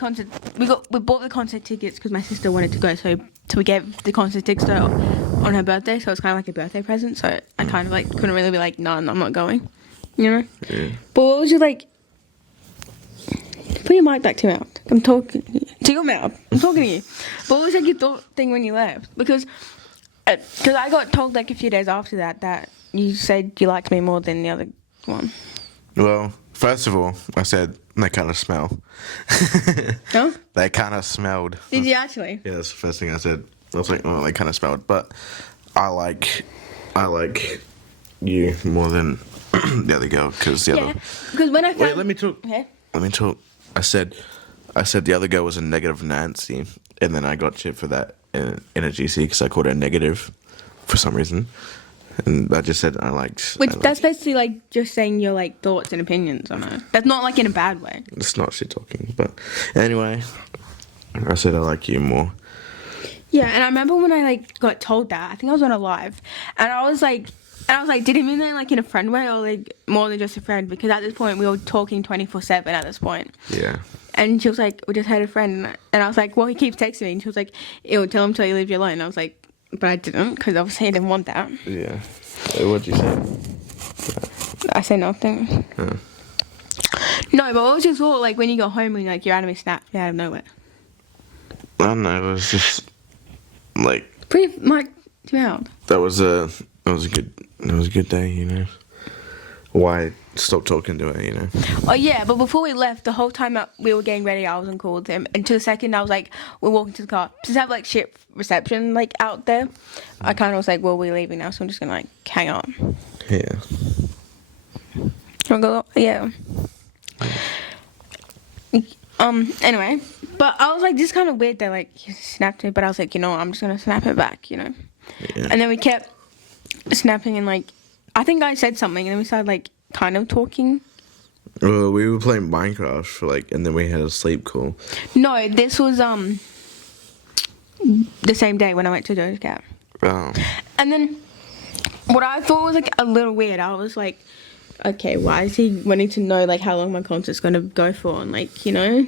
the concert tickets because my sister wanted to go, so we gave the concert tickets to her on her birthday. So it's kind of like a birthday present. So I kind of like couldn't really be like, no, I'm not going. You know. Yeah. But what was your like? Put your mic back to your mouth. I'm talking to your mouth. I'm talking to you. But what was like your thought thing when you left? Because I got told like a few days after that you said you liked me more than the other one. Well, first of all, I said they kind of smell. No? They kind of smelled. Did you actually? Yeah, that's the first thing I said. I was like, oh, they kind of smelled, but I like you more than the other girl because the Yeah. other. Because when I found... Wait, let me talk. Okay. Let me talk. I said the other girl was a negative Nancy, and then I got shit for that in a GC because I called her negative for some reason, and I just said I liked. Which that's basically like just saying your like thoughts and opinions on it. That's not like in a bad way. It's not shit talking, but anyway, I said I like you more. Yeah, and I remember when I like got told that, I think I was on a live, and I was like, did he mean that like in a friend way or like more than just a friend? Because at this point we were talking 24/7 at this point. Yeah. And she was like, we just had a friend, and I was like, well, he keeps texting me, and she was like, ew, tell him to leave you alone. And I was like, but I didn't, because obviously I didn't want that. Yeah. What'd you say? I said nothing. Huh. No, but what was your thought like when you got home and like your anime snapped out of nowhere? I don't know. It was just Like Pretty much out. that was a good day, you know. Why stop talking to her, you know? Oh yeah, but before we left, the whole time we were getting ready, I wasn't cool with him. And to the second, I was like, we're walking to the car. Since I have like shit reception like out there, I kind of was like, well, we're leaving now, so I'm just gonna like hang on. Yeah. Wanna go? Yeah. Anyway, but I was like, this is kind of weird that like he snapped it, but I was like, you know, I'm just gonna snap it back, you know. Yeah. And then we kept snapping and like, I think I said something, and then we started like kind of talking. Well, we were playing Minecraft for like, and then we had a sleep call. No, this was the same day when I went to Doja Cat. Oh. And then what I thought was like a little weird, I was like, okay, why is he wanting to know like how long my concert's gonna go for, and like, you know?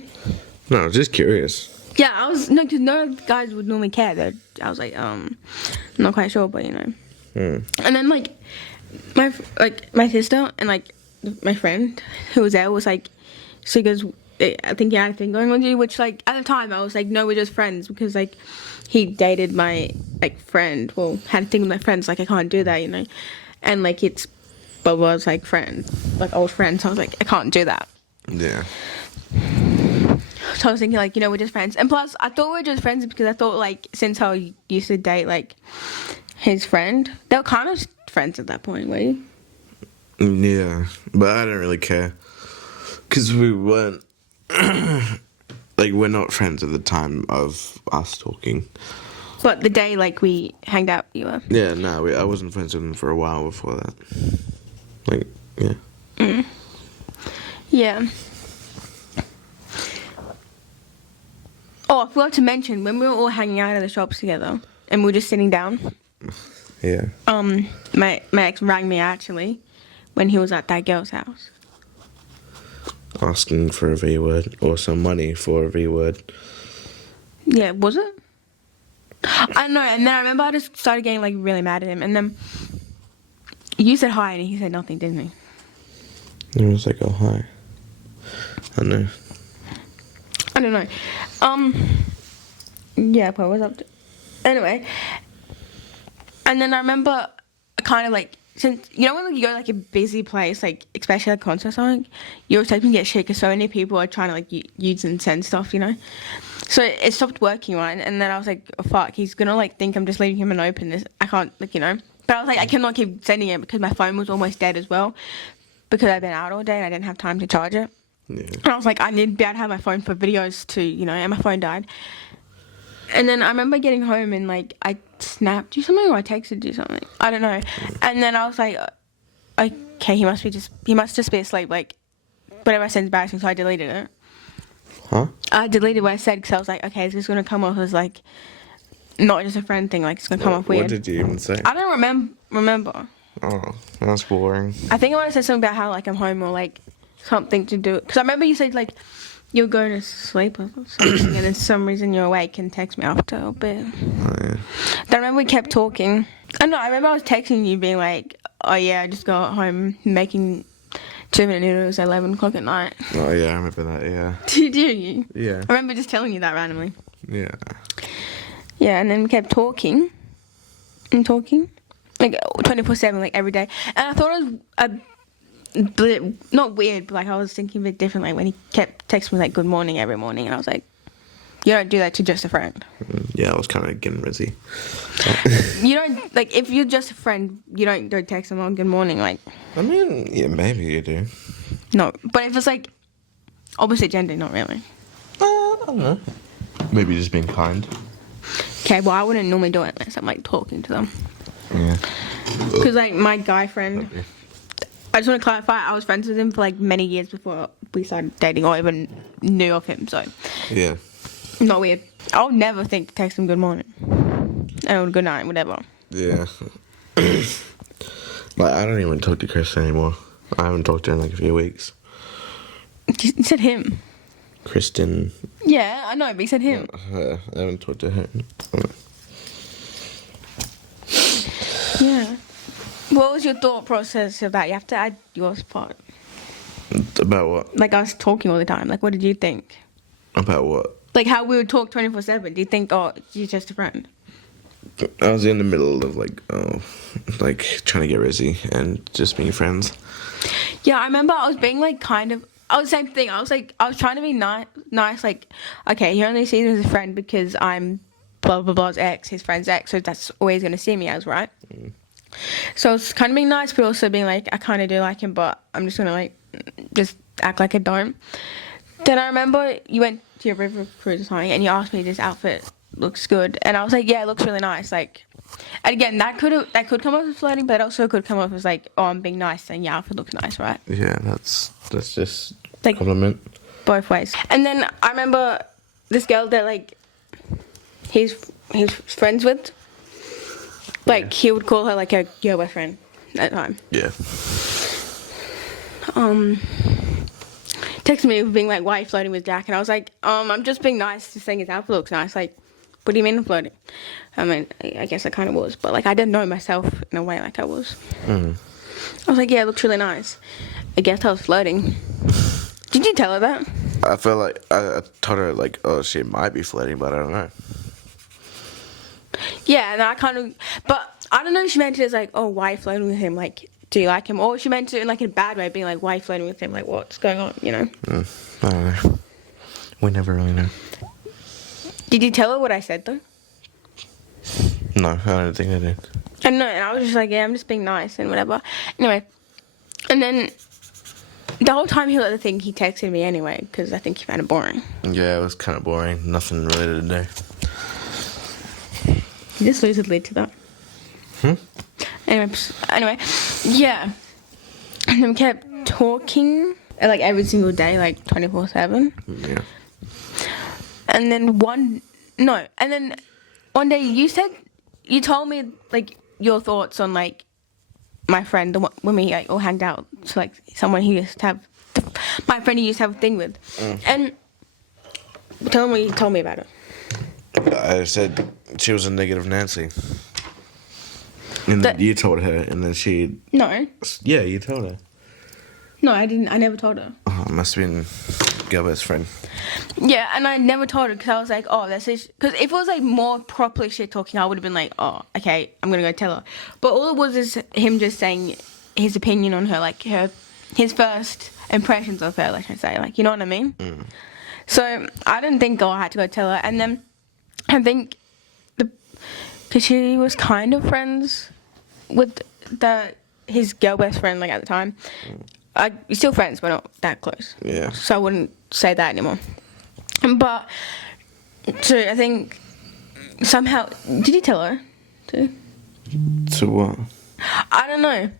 No, I was just curious. Yeah, I was no, because no guys would normally care. I was like, not quite sure, but you know. And then like my sister and like my friend who was there was like, she goes, I think you had a thing going on with you, which like at the time I was like, no, we're just friends, because like he dated my like friend, well, had a thing with my friends, like I can't do that, you know. And like it's Bubba's like friend, like old friend, so I was like, I can't do that. Yeah. So I was thinking like, you know, we're just friends. And plus I thought we were just friends because I thought like, since I used to date like his friend, they were kind of friends at that point, were you? Yeah, but I don't really care, because we weren't like, we're not friends at the time of us talking. But the day like we hanged out, you were. Yeah, no, I wasn't friends with him for a while before that. Like, yeah. Yeah. Oh, I forgot to mention, when we were all hanging out at the shops together and we were just sitting down, Yeah. my ex rang me actually when he was at that girl's house. Asking for a V word or some money for a V word. Yeah, was it? I don't know, and then I remember I just started getting like really mad at him, and then you said hi and he said nothing, didn't he? And I was like, oh, hi. I know. I don't know. Yeah, I was up to. Anyway, and then I remember kind of like, since you know when like, you go to like a busy place, like especially at a concert or something, you're expecting to get shit because so many people are trying to like use and send stuff, you know. So it stopped working, right? And then I was like, oh, fuck, he's gonna like think I'm just leaving him an open. This I can't, like, you know. But I was like, I cannot keep sending it because my phone was almost dead as well, because I've been out all day and I didn't have time to charge it. Yeah. And I was like, I need to be able to have my phone for videos too, you know, and my phone died. And then I remember getting home and like I snapped you something or I texted you something. I don't know. And then I was like, okay, he must just be asleep. Like, whatever I said is embarrassing, so I deleted it. Huh? I deleted what I said because I was like, okay, is this going to come off as like not just a friend thing? Like, it's going to come off weird. What did you even say? I don't remember. Oh, that's boring. I think I want to say something about how like I'm home or like something to do. Because I remember you said like you're going to sleep or something, and then for some reason you're awake and text me after a bit. Oh, yeah. Then I remember we kept talking. I know. I remember I was texting you, being like, "Oh yeah, I just got home making chicken noodles at 11 o'clock at night." Oh, yeah, I remember that, yeah. Did you? Yeah. I remember just telling you that randomly. Yeah. Yeah, and then we kept talking and talking, like 24/7, like every day. And I thought it was a bit, not weird, but like I was thinking a bit different. Like when he kept texting me like "Good morning" every morning, and I was like, you don't do that to just a friend. Yeah, I was kind of getting rizzy. You don't, like, if you're just a friend, you don't go text them on "Good morning," like. I mean, yeah, maybe you do. No, but if it's like opposite gender, not really. I don't know. Maybe just being kind. Okay, well, I wouldn't normally do it unless I'm like talking to them. Yeah. Because like my guy friend, I just want to clarify, I was friends with him for like many years before we started dating or even knew of him, so Yeah. not weird. I would never think to text him "Good morning" or "Good night," whatever. Yeah. Like, I don't even talk to Chris anymore. I haven't talked to her in like a few weeks. You said him. Kristen. Yeah, I know, but you said him. I haven't talked to her. Yeah. What was your thought process of that? You have to add yours part. About what? Like us talking all the time. Like, what did you think? About what? Like how we would talk 24/7. Do you think, oh, she's just a friend? I was in the middle of like trying to get Rizzy and just being friends. Yeah, I remember I was being like I was the same thing. I was trying to be nice. Like, okay, he only sees me as a friend because I'm blah blah blah's ex, his friend's ex, so that's always gonna see me as, right? So I was kind of being nice, but also being like, I kind of do like him, but I'm just gonna like just act like I don't. Then I remember you went to your river cruise or something, and you asked me, this outfit looks good, and I was like, yeah, it looks really nice. Like, and again, that could come off as flirting, but it also could come off as like, oh, I'm being nice, and your outfit looks nice, right? Yeah, that's just Like- compliment. Both ways. And then I remember this girl that like he's friends with. Like he would call her like a girl best friend at the time. Yeah. Texted me being like, why are you flirting with Jack? And I was like, I'm just being nice, just saying his outfit looks nice. Like, what do you mean I'm flirting? I mean, I guess I kind of was, but like I didn't know myself in a way like I was. I was like, yeah, it looks really nice. I guess I was flirting. Did you tell her that? I felt like I told her like, oh, she might be flirting, but I don't know. Yeah, and I kind of, but I don't know if she meant it as like, oh, why are you flirting with him? Like, do you like him? Or she meant it in like a bad way, being like, why are you flirting with him? Like, what's going on, you know? I don't know. We never really know. Did you tell her what I said though? No, I don't think I did. I don't know, and I was just like, yeah, I'm just being nice and whatever. Anyway, and then the whole time he let the thing, he texted me anyway, because I think he found it boring. Yeah, it was kind of boring. Nothing really to do. He just lucidly to that. Anyway, yeah. And then we kept talking, like every single day, like 24/7. Yeah. And then one day you told me like your thoughts on like my friend when we like all hanged out. So like someone he used to have, my friend he used to have a thing with. And tell me what you told me about it. I said she was a negative Nancy. And then you told her, and then she... No, Yeah, you told her. no, I didn't. I never told her. Oh, it must have been Gilbert's friend. Yeah, and I never told her because I was like, oh, that's it. Because if it was like more properly shit talking, I would have been like, oh, okay, I'm gonna go tell her. But all it was is him just saying his opinion on her, like his first impressions of her, like I say, like, you know what I mean? So I didn't think, oh, I had to go tell her. And then I think because she was kind of friends with his girl best friend, like at the time. We're still friends, but not that close. Yeah. So I wouldn't say that anymore. But so I think somehow, did you tell her too? So what? I don't know.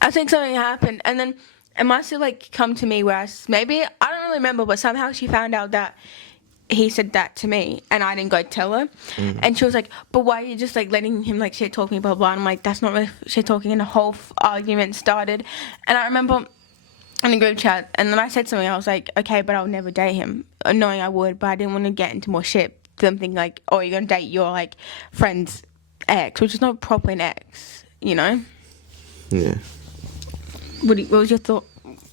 I think something happened, and then it must have like come to me where I don't really remember, but somehow she found out that he said that to me, and I didn't go tell her. And she was like, but why are you just like letting him like shit talk me, blah blah? And I'm like, that's not really shit talking, and the whole argument started. And I remember in a group chat, and then I said something, I was like, okay, but I'll never date him, knowing I would, but I didn't want to get into more shit. Them thinking like, oh, you're gonna date your like friend's ex, which is not properly an ex, you know? Yeah. What was your thought?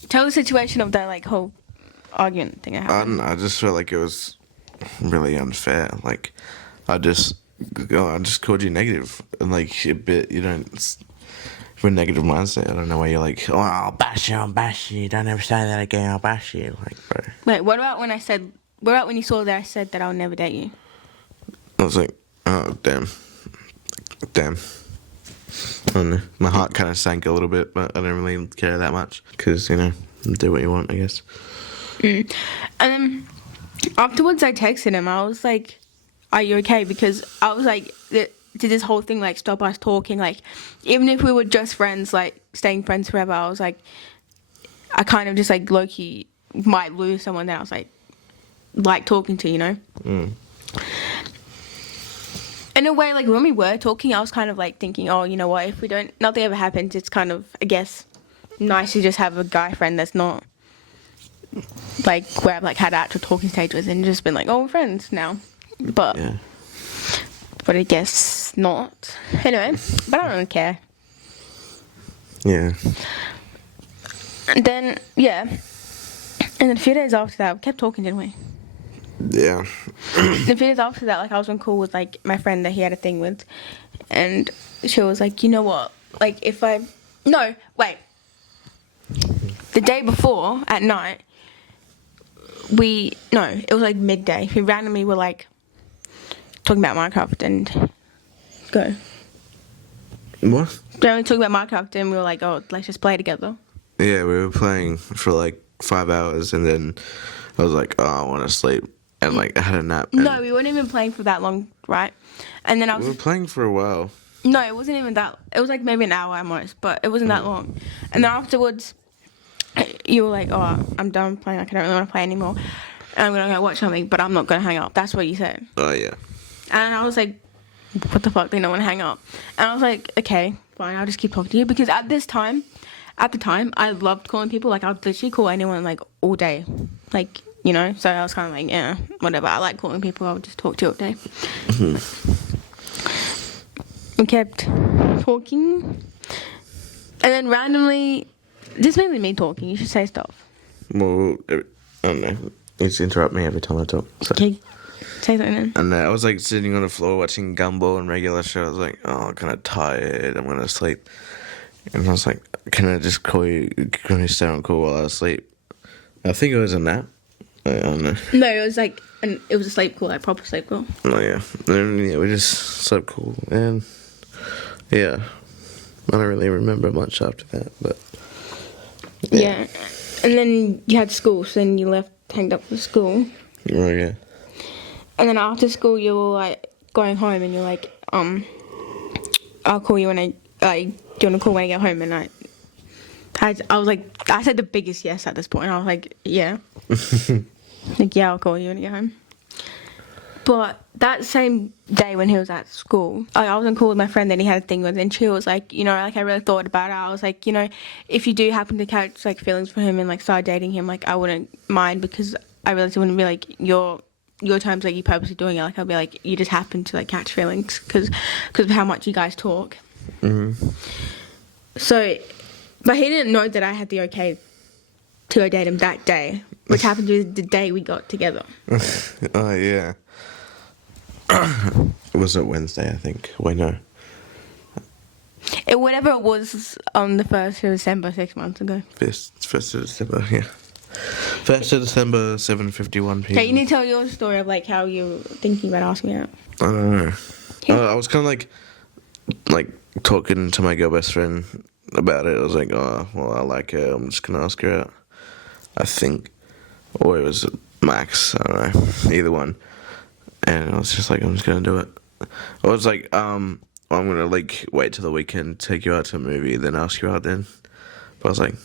Tell the situation of that like whole argument thing I I had. don't know, I just felt like it was really unfair. Like, I just called you negative, and like a bit, you don't... For a negative mindset, I don't know why you're like, oh, I'll bash you, don't ever say that again, I'll bash you. Like, bro. Wait, what about when you saw that I said that I'll never date you? I was like, oh, damn. I don't know. My heart kind of sank a little bit, but I don't really care that much. Because, you know, do what you want, I guess. And then afterwards I texted him, I was like, are you okay? Because I was like, did this whole thing like stop us talking? Like, even if we were just friends, like staying friends forever, I was like, I kind of just like low-key might lose someone that I was like talking to, you know? In a way, like when we were talking, I was kind of like thinking, oh, you know what, if nothing ever happens, it's kind of, I guess, nice to just have a guy friend that's not like where I've like had actual talking stage with and just been like, oh, we're friends now. But Yeah. But I guess not. Anyway, but I don't really care. Yeah. And then, yeah. And then a few days after that, we kept talking, didn't we? Yeah. The thing is, after that, like, I was on call with, like, my friend that he had a thing with, and she was like, you know what, like, if I, no, wait, the day before, at night, it was, like, midday, we randomly were, like, talking about Minecraft, and go. What? Then we talking about Minecraft, and we were like, oh, let's just play together. Yeah, we were playing for like 5 hours, and then I was like, oh, I want to sleep, and like I had a nap. And No, we weren't even playing for that long, right? And then I we were was, playing for a while. no, it wasn't even that, it was like maybe an hour at most, but it wasn't that long. And then afterwards, you were like, oh, I'm done playing, like, I don't really want to play anymore, and I'm going to go watch something, but I'm not going to hang up. That's what you said. Oh yeah. And I was like, what the fuck, they don't want to hang up. And I was like, okay, fine, I'll just keep talking to you, because at the time, I loved calling people. Like, I would literally call anyone, like, all day. Like, you know, so I was kind of like, yeah, whatever. I like calling people. I would just talk to you all day. We kept talking. And then randomly, just mainly me talking. You should say stuff. Well, I don't know. You just interrupt me every time I talk. So. Okay, say something then. And I was like sitting on the floor watching Gumball and regular show. I was like, oh, I'm kind of tired. I'm gonna sleep. And I was like, can I just call you? Can you stay on call while I sleep? I think it was a nap. I don't know. No, it was like, it was a sleep call, like proper sleep call. Oh yeah. And yeah, we just slept cool. And yeah, I don't really remember much after that, but Yeah. And then you had school, so then you left, hanged up for school. oh yeah. And then after school, you were like going home, and you're like, I'll call you when do you want to call when I get home? And I was like, I said the biggest yes at this point. I was like, yeah. Like, yeah, I'll call you when I get home. But that same day when he was at school, I was on call with my friend that he had a thing with, and she was like, you know, like, I really thought about it. I was like, you know, if you do happen to catch, like, feelings for him and, like, start dating him, like, I wouldn't mind, because I realized it wouldn't be, like, your times, like, you purposely doing it. Like, I'll be like, you just happen to, like, catch feelings because of how much you guys talk. So, but he didn't know that I had the okay to go date him that day, which happened to be the day we got together. Oh yeah. It was a Wednesday, I think. Wait, no. Whatever it was on the 1st of December 6 months ago. First of December, yeah. 1st of December, 7:51 p.m. Okay, you need to tell your story of, like, how you were thinking about asking me out. I don't know. I was kind of like talking to my girl best friend about it. I was like, oh, well, I like her. I'm just gonna ask her out. I think, or it was Max. I don't know. Either one. And I was just like, I'm just gonna do it. I was like, I'm gonna like wait till the weekend, take you out to a movie, then ask you out then. But I was like,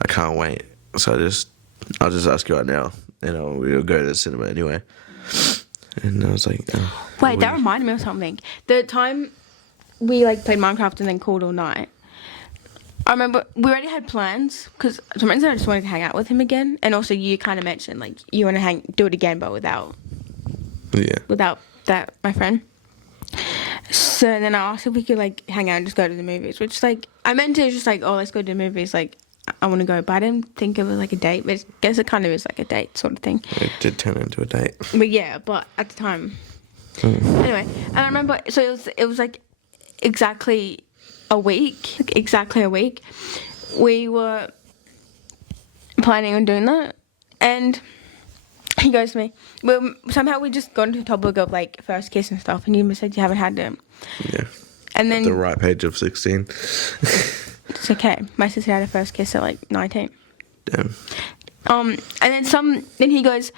I can't wait. So I'll just ask you out now, and we'll go to the cinema anyway. And I was like, oh, Wait, that reminded me of something. The time we, like, played Minecraft and then called all night, I remember we already had plans, because I just wanted to hang out with him again, and also you kind of mentioned, like, you want to do it again, but without that, my friend. So then I asked if we could, like, hang out and just go to the movies, which, like, I meant to just, like, oh, let's go to the movies, like, I want to go, but I didn't think of it like a date, but I guess it kind of is like a date sort of thing. It did turn into a date. But yeah, but at the time. Anyway, and I remember, so it was like exactly a week. We were planning on doing that, and he goes to me, well, somehow we just got into the topic of, like, first kiss and stuff, and you said you haven't had them. Yeah. And then At the ripe age of 16. it's okay. My sister had her first kiss at, like, 19. Damn. And then he goes,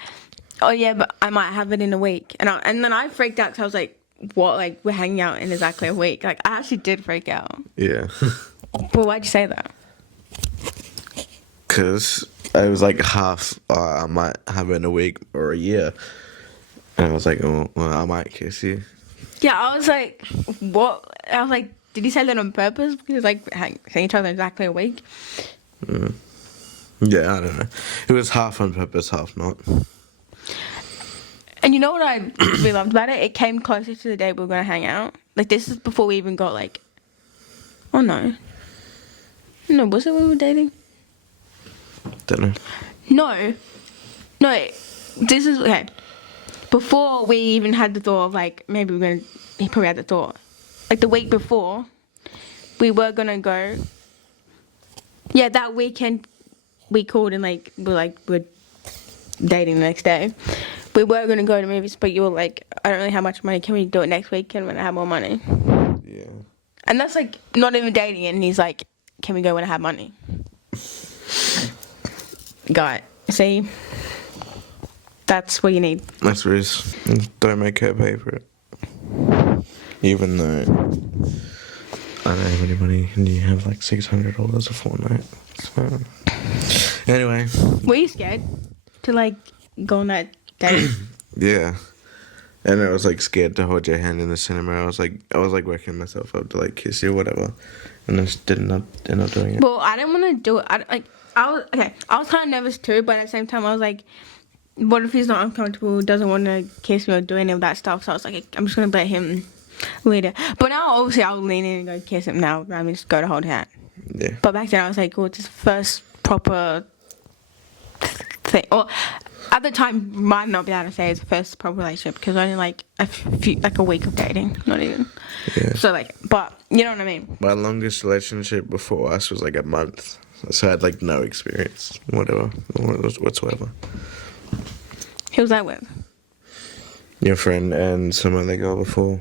oh yeah, but I might have it in a week. And then I freaked out because I was like, what? Like, we're hanging out in exactly a week. Like, I actually did freak out. Yeah. But why'd you say that? Because I was like half, I might have it in a week or a year. And I was like, oh, well, I might kiss you. Yeah, I was like, what? I was like, did he say that on purpose? Because, like, seeing each other in exactly a week. Yeah, I don't know. It was half on purpose, half not. And you know what I really loved about it? It came closer to the day we were going to hang out. Like, this is before we even got, like... Oh, no. No, was it when we were dating? Don't know. No. This is... Okay. before we even had the thought of like maybe we're gonna. He probably had the thought. Like the week before, we were gonna go. Yeah, that weekend we called and like we're dating the next day. We were gonna go to movies, but you were like, I don't really have much money. Can we do it next weekend when I have more money? Yeah. And that's like not even dating, and he's like, can we go when I have money? Got it. See, that's what you need. That's Riz. Don't make her pay for it. Even though I don't have any money and you have like $600 a fortnight. So anyway. Were you scared to like go on that date? Yeah. And I was like scared to hold your hand in the cinema. I was like working myself up to like kiss you or whatever. And I just ended up doing it. Well, I didn't want to do it. I was kind of nervous too, but at the same time I was like, what if he's not uncomfortable, doesn't want to kiss me or do any of that stuff? So I was like, I'm just going to let him lead it. But now, obviously, I'll lean in and go kiss him now. I mean, just go to hold hand. Yeah. But back then, I was like, well, it's his first proper thing. Or at the time, might not be able to say it's first proper relationship because only like a week of dating, not even. Yeah. So like, but you know what I mean. My longest relationship before us was like a month. So I had like no experience, whatsoever. Who was that with? Your friend and some other girl before.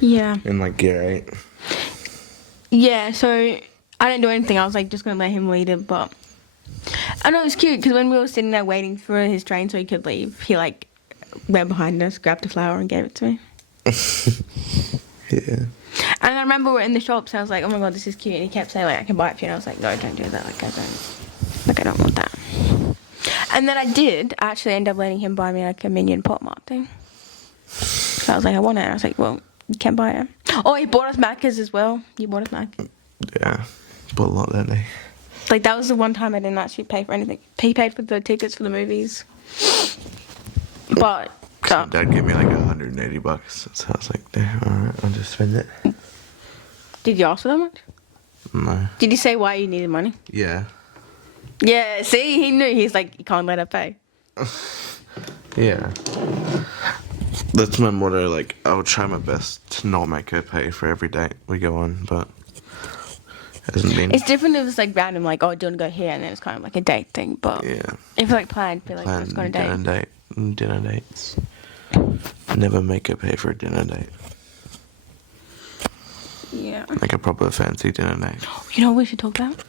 Yeah. In like year 8. Yeah, so I didn't do anything. I was like just going to let him lead it, but I know it was cute because when we were sitting there waiting for his train so he could leave, he like went behind us, grabbed a flower and gave it to me. Yeah. And I remember we're in the shops and I was like, oh my god, this is cute. And he kept saying like, I can buy it for you. And I was like, no, don't do that. I don't want that. And then I did actually end up letting him buy me like a Minion Pop Mart thing. So I was like, I want it. And I was like, well, you can't buy it. Oh, he bought us Macca's as well. You bought us Macca's. Yeah. Bought a lot that day. Like, that was the one time I didn't actually pay for anything. He paid for the tickets for the movies. But... So Dad gave me like $180. So I was like, damn, alright, I'll just spend it. Did you ask for that much? No. Did you say why you needed money? Yeah. Yeah, see, he knew. He's like, you can't let her pay. Yeah. That's my motto. Like, I'll try my best to not make her pay for every date we go on, but it hasn't been. It's different if it's like random, like, oh, do you want to go here? And then it's kind of like a date thing. But Yeah. if like planned, be like, let's go on a date. Dinner dates. Never make her pay for a dinner date. Yeah. Like a proper fancy dinner date. You know what we should talk about?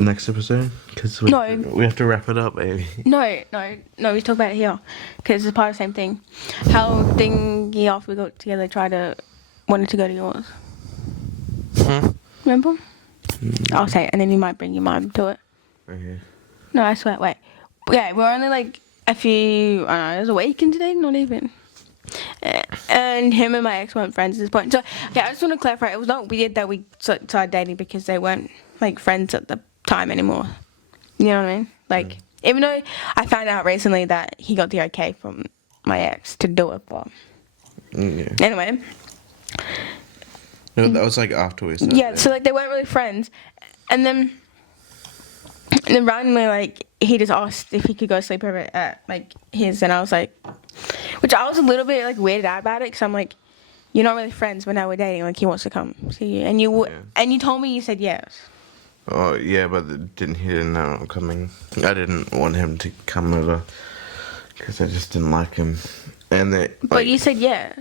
Next episode? Because No. we have to wrap it up, baby. No, we should talk about it here. Because it's part of the same thing. How thingy after we got together wanted to go to yours. Remember? I'll say it, and then you might bring your mum to it. Okay. No, I swear, wait. Yeah, we're only like a few, I don't know, it was a week in today, not even. And him and my ex weren't friends at this point. So, okay, I just want to clarify, it was not weird that we started dating because they weren't, like, friends at the time anymore. You know what I mean? Like, even though I found out recently that he got the okay from my ex to do it, but... Yeah. Anyway. No, that was like after we started. Yeah, so, like, they weren't really friends. And then randomly, like, he just asked if he could go sleep over at, like, his, and I was like... Which I was a little bit, like, weirded out about it, because I'm like, you're not really friends, but now we're dating, like, he wants to come see you. And you told me you said yes. Oh, yeah, but he didn't know I'm coming. I didn't want him to come over, because I just didn't like him. And But you said yes.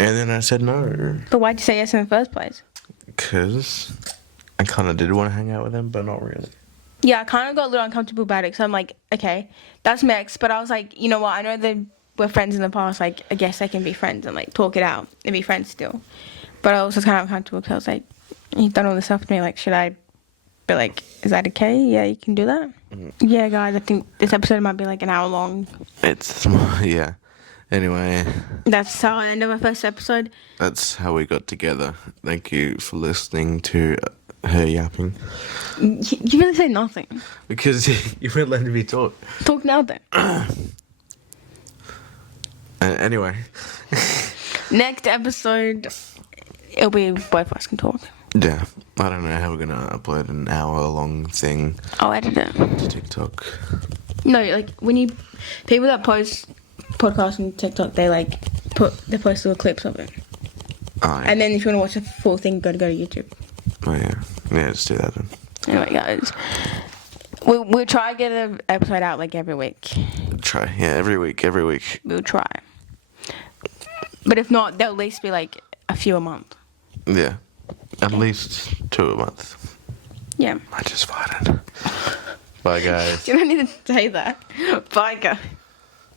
And then I said no. But why'd you say yes in the first place? Because I kind of did want to hang out with him, but not really. Yeah, I kind of got a little uncomfortable about it, because I'm like, okay, that's my ex, but I was like, you know what, I know they were friends in the past, like, I guess they can be friends and, like, talk it out and be friends still. But I was just kind of uncomfortable, because I was like, he's done all this stuff to me, like, should I be like, is that okay? Yeah, you can do that? Mm-hmm. Yeah, guys, I think this episode might be, like, an hour long. It's, yeah. Anyway. That's how I ended my first episode. That's how we got together. Thank you for listening to her yapping. You really say nothing. Because you weren't letting me talk. Talk now then. Anyway. Next episode, it'll be both of us can talk. Yeah. I don't know how we're going to upload an hour-long thing. I'll edit it. To TikTok. No, like, when people that post podcast and TikTok, they like they post little clips of it. Oh, yeah. And then if you want to watch the full thing, go to YouTube. Oh, yeah. Yeah, just do that then. Anyway, guys, we'll try to get an episode out like every week. Try. Yeah, every week. We'll try. But if not, there'll at least be like a few a month. Yeah. At least 2 a month. Yeah. I just farted. Bye, guys. You don't need to say that. Bye, guys.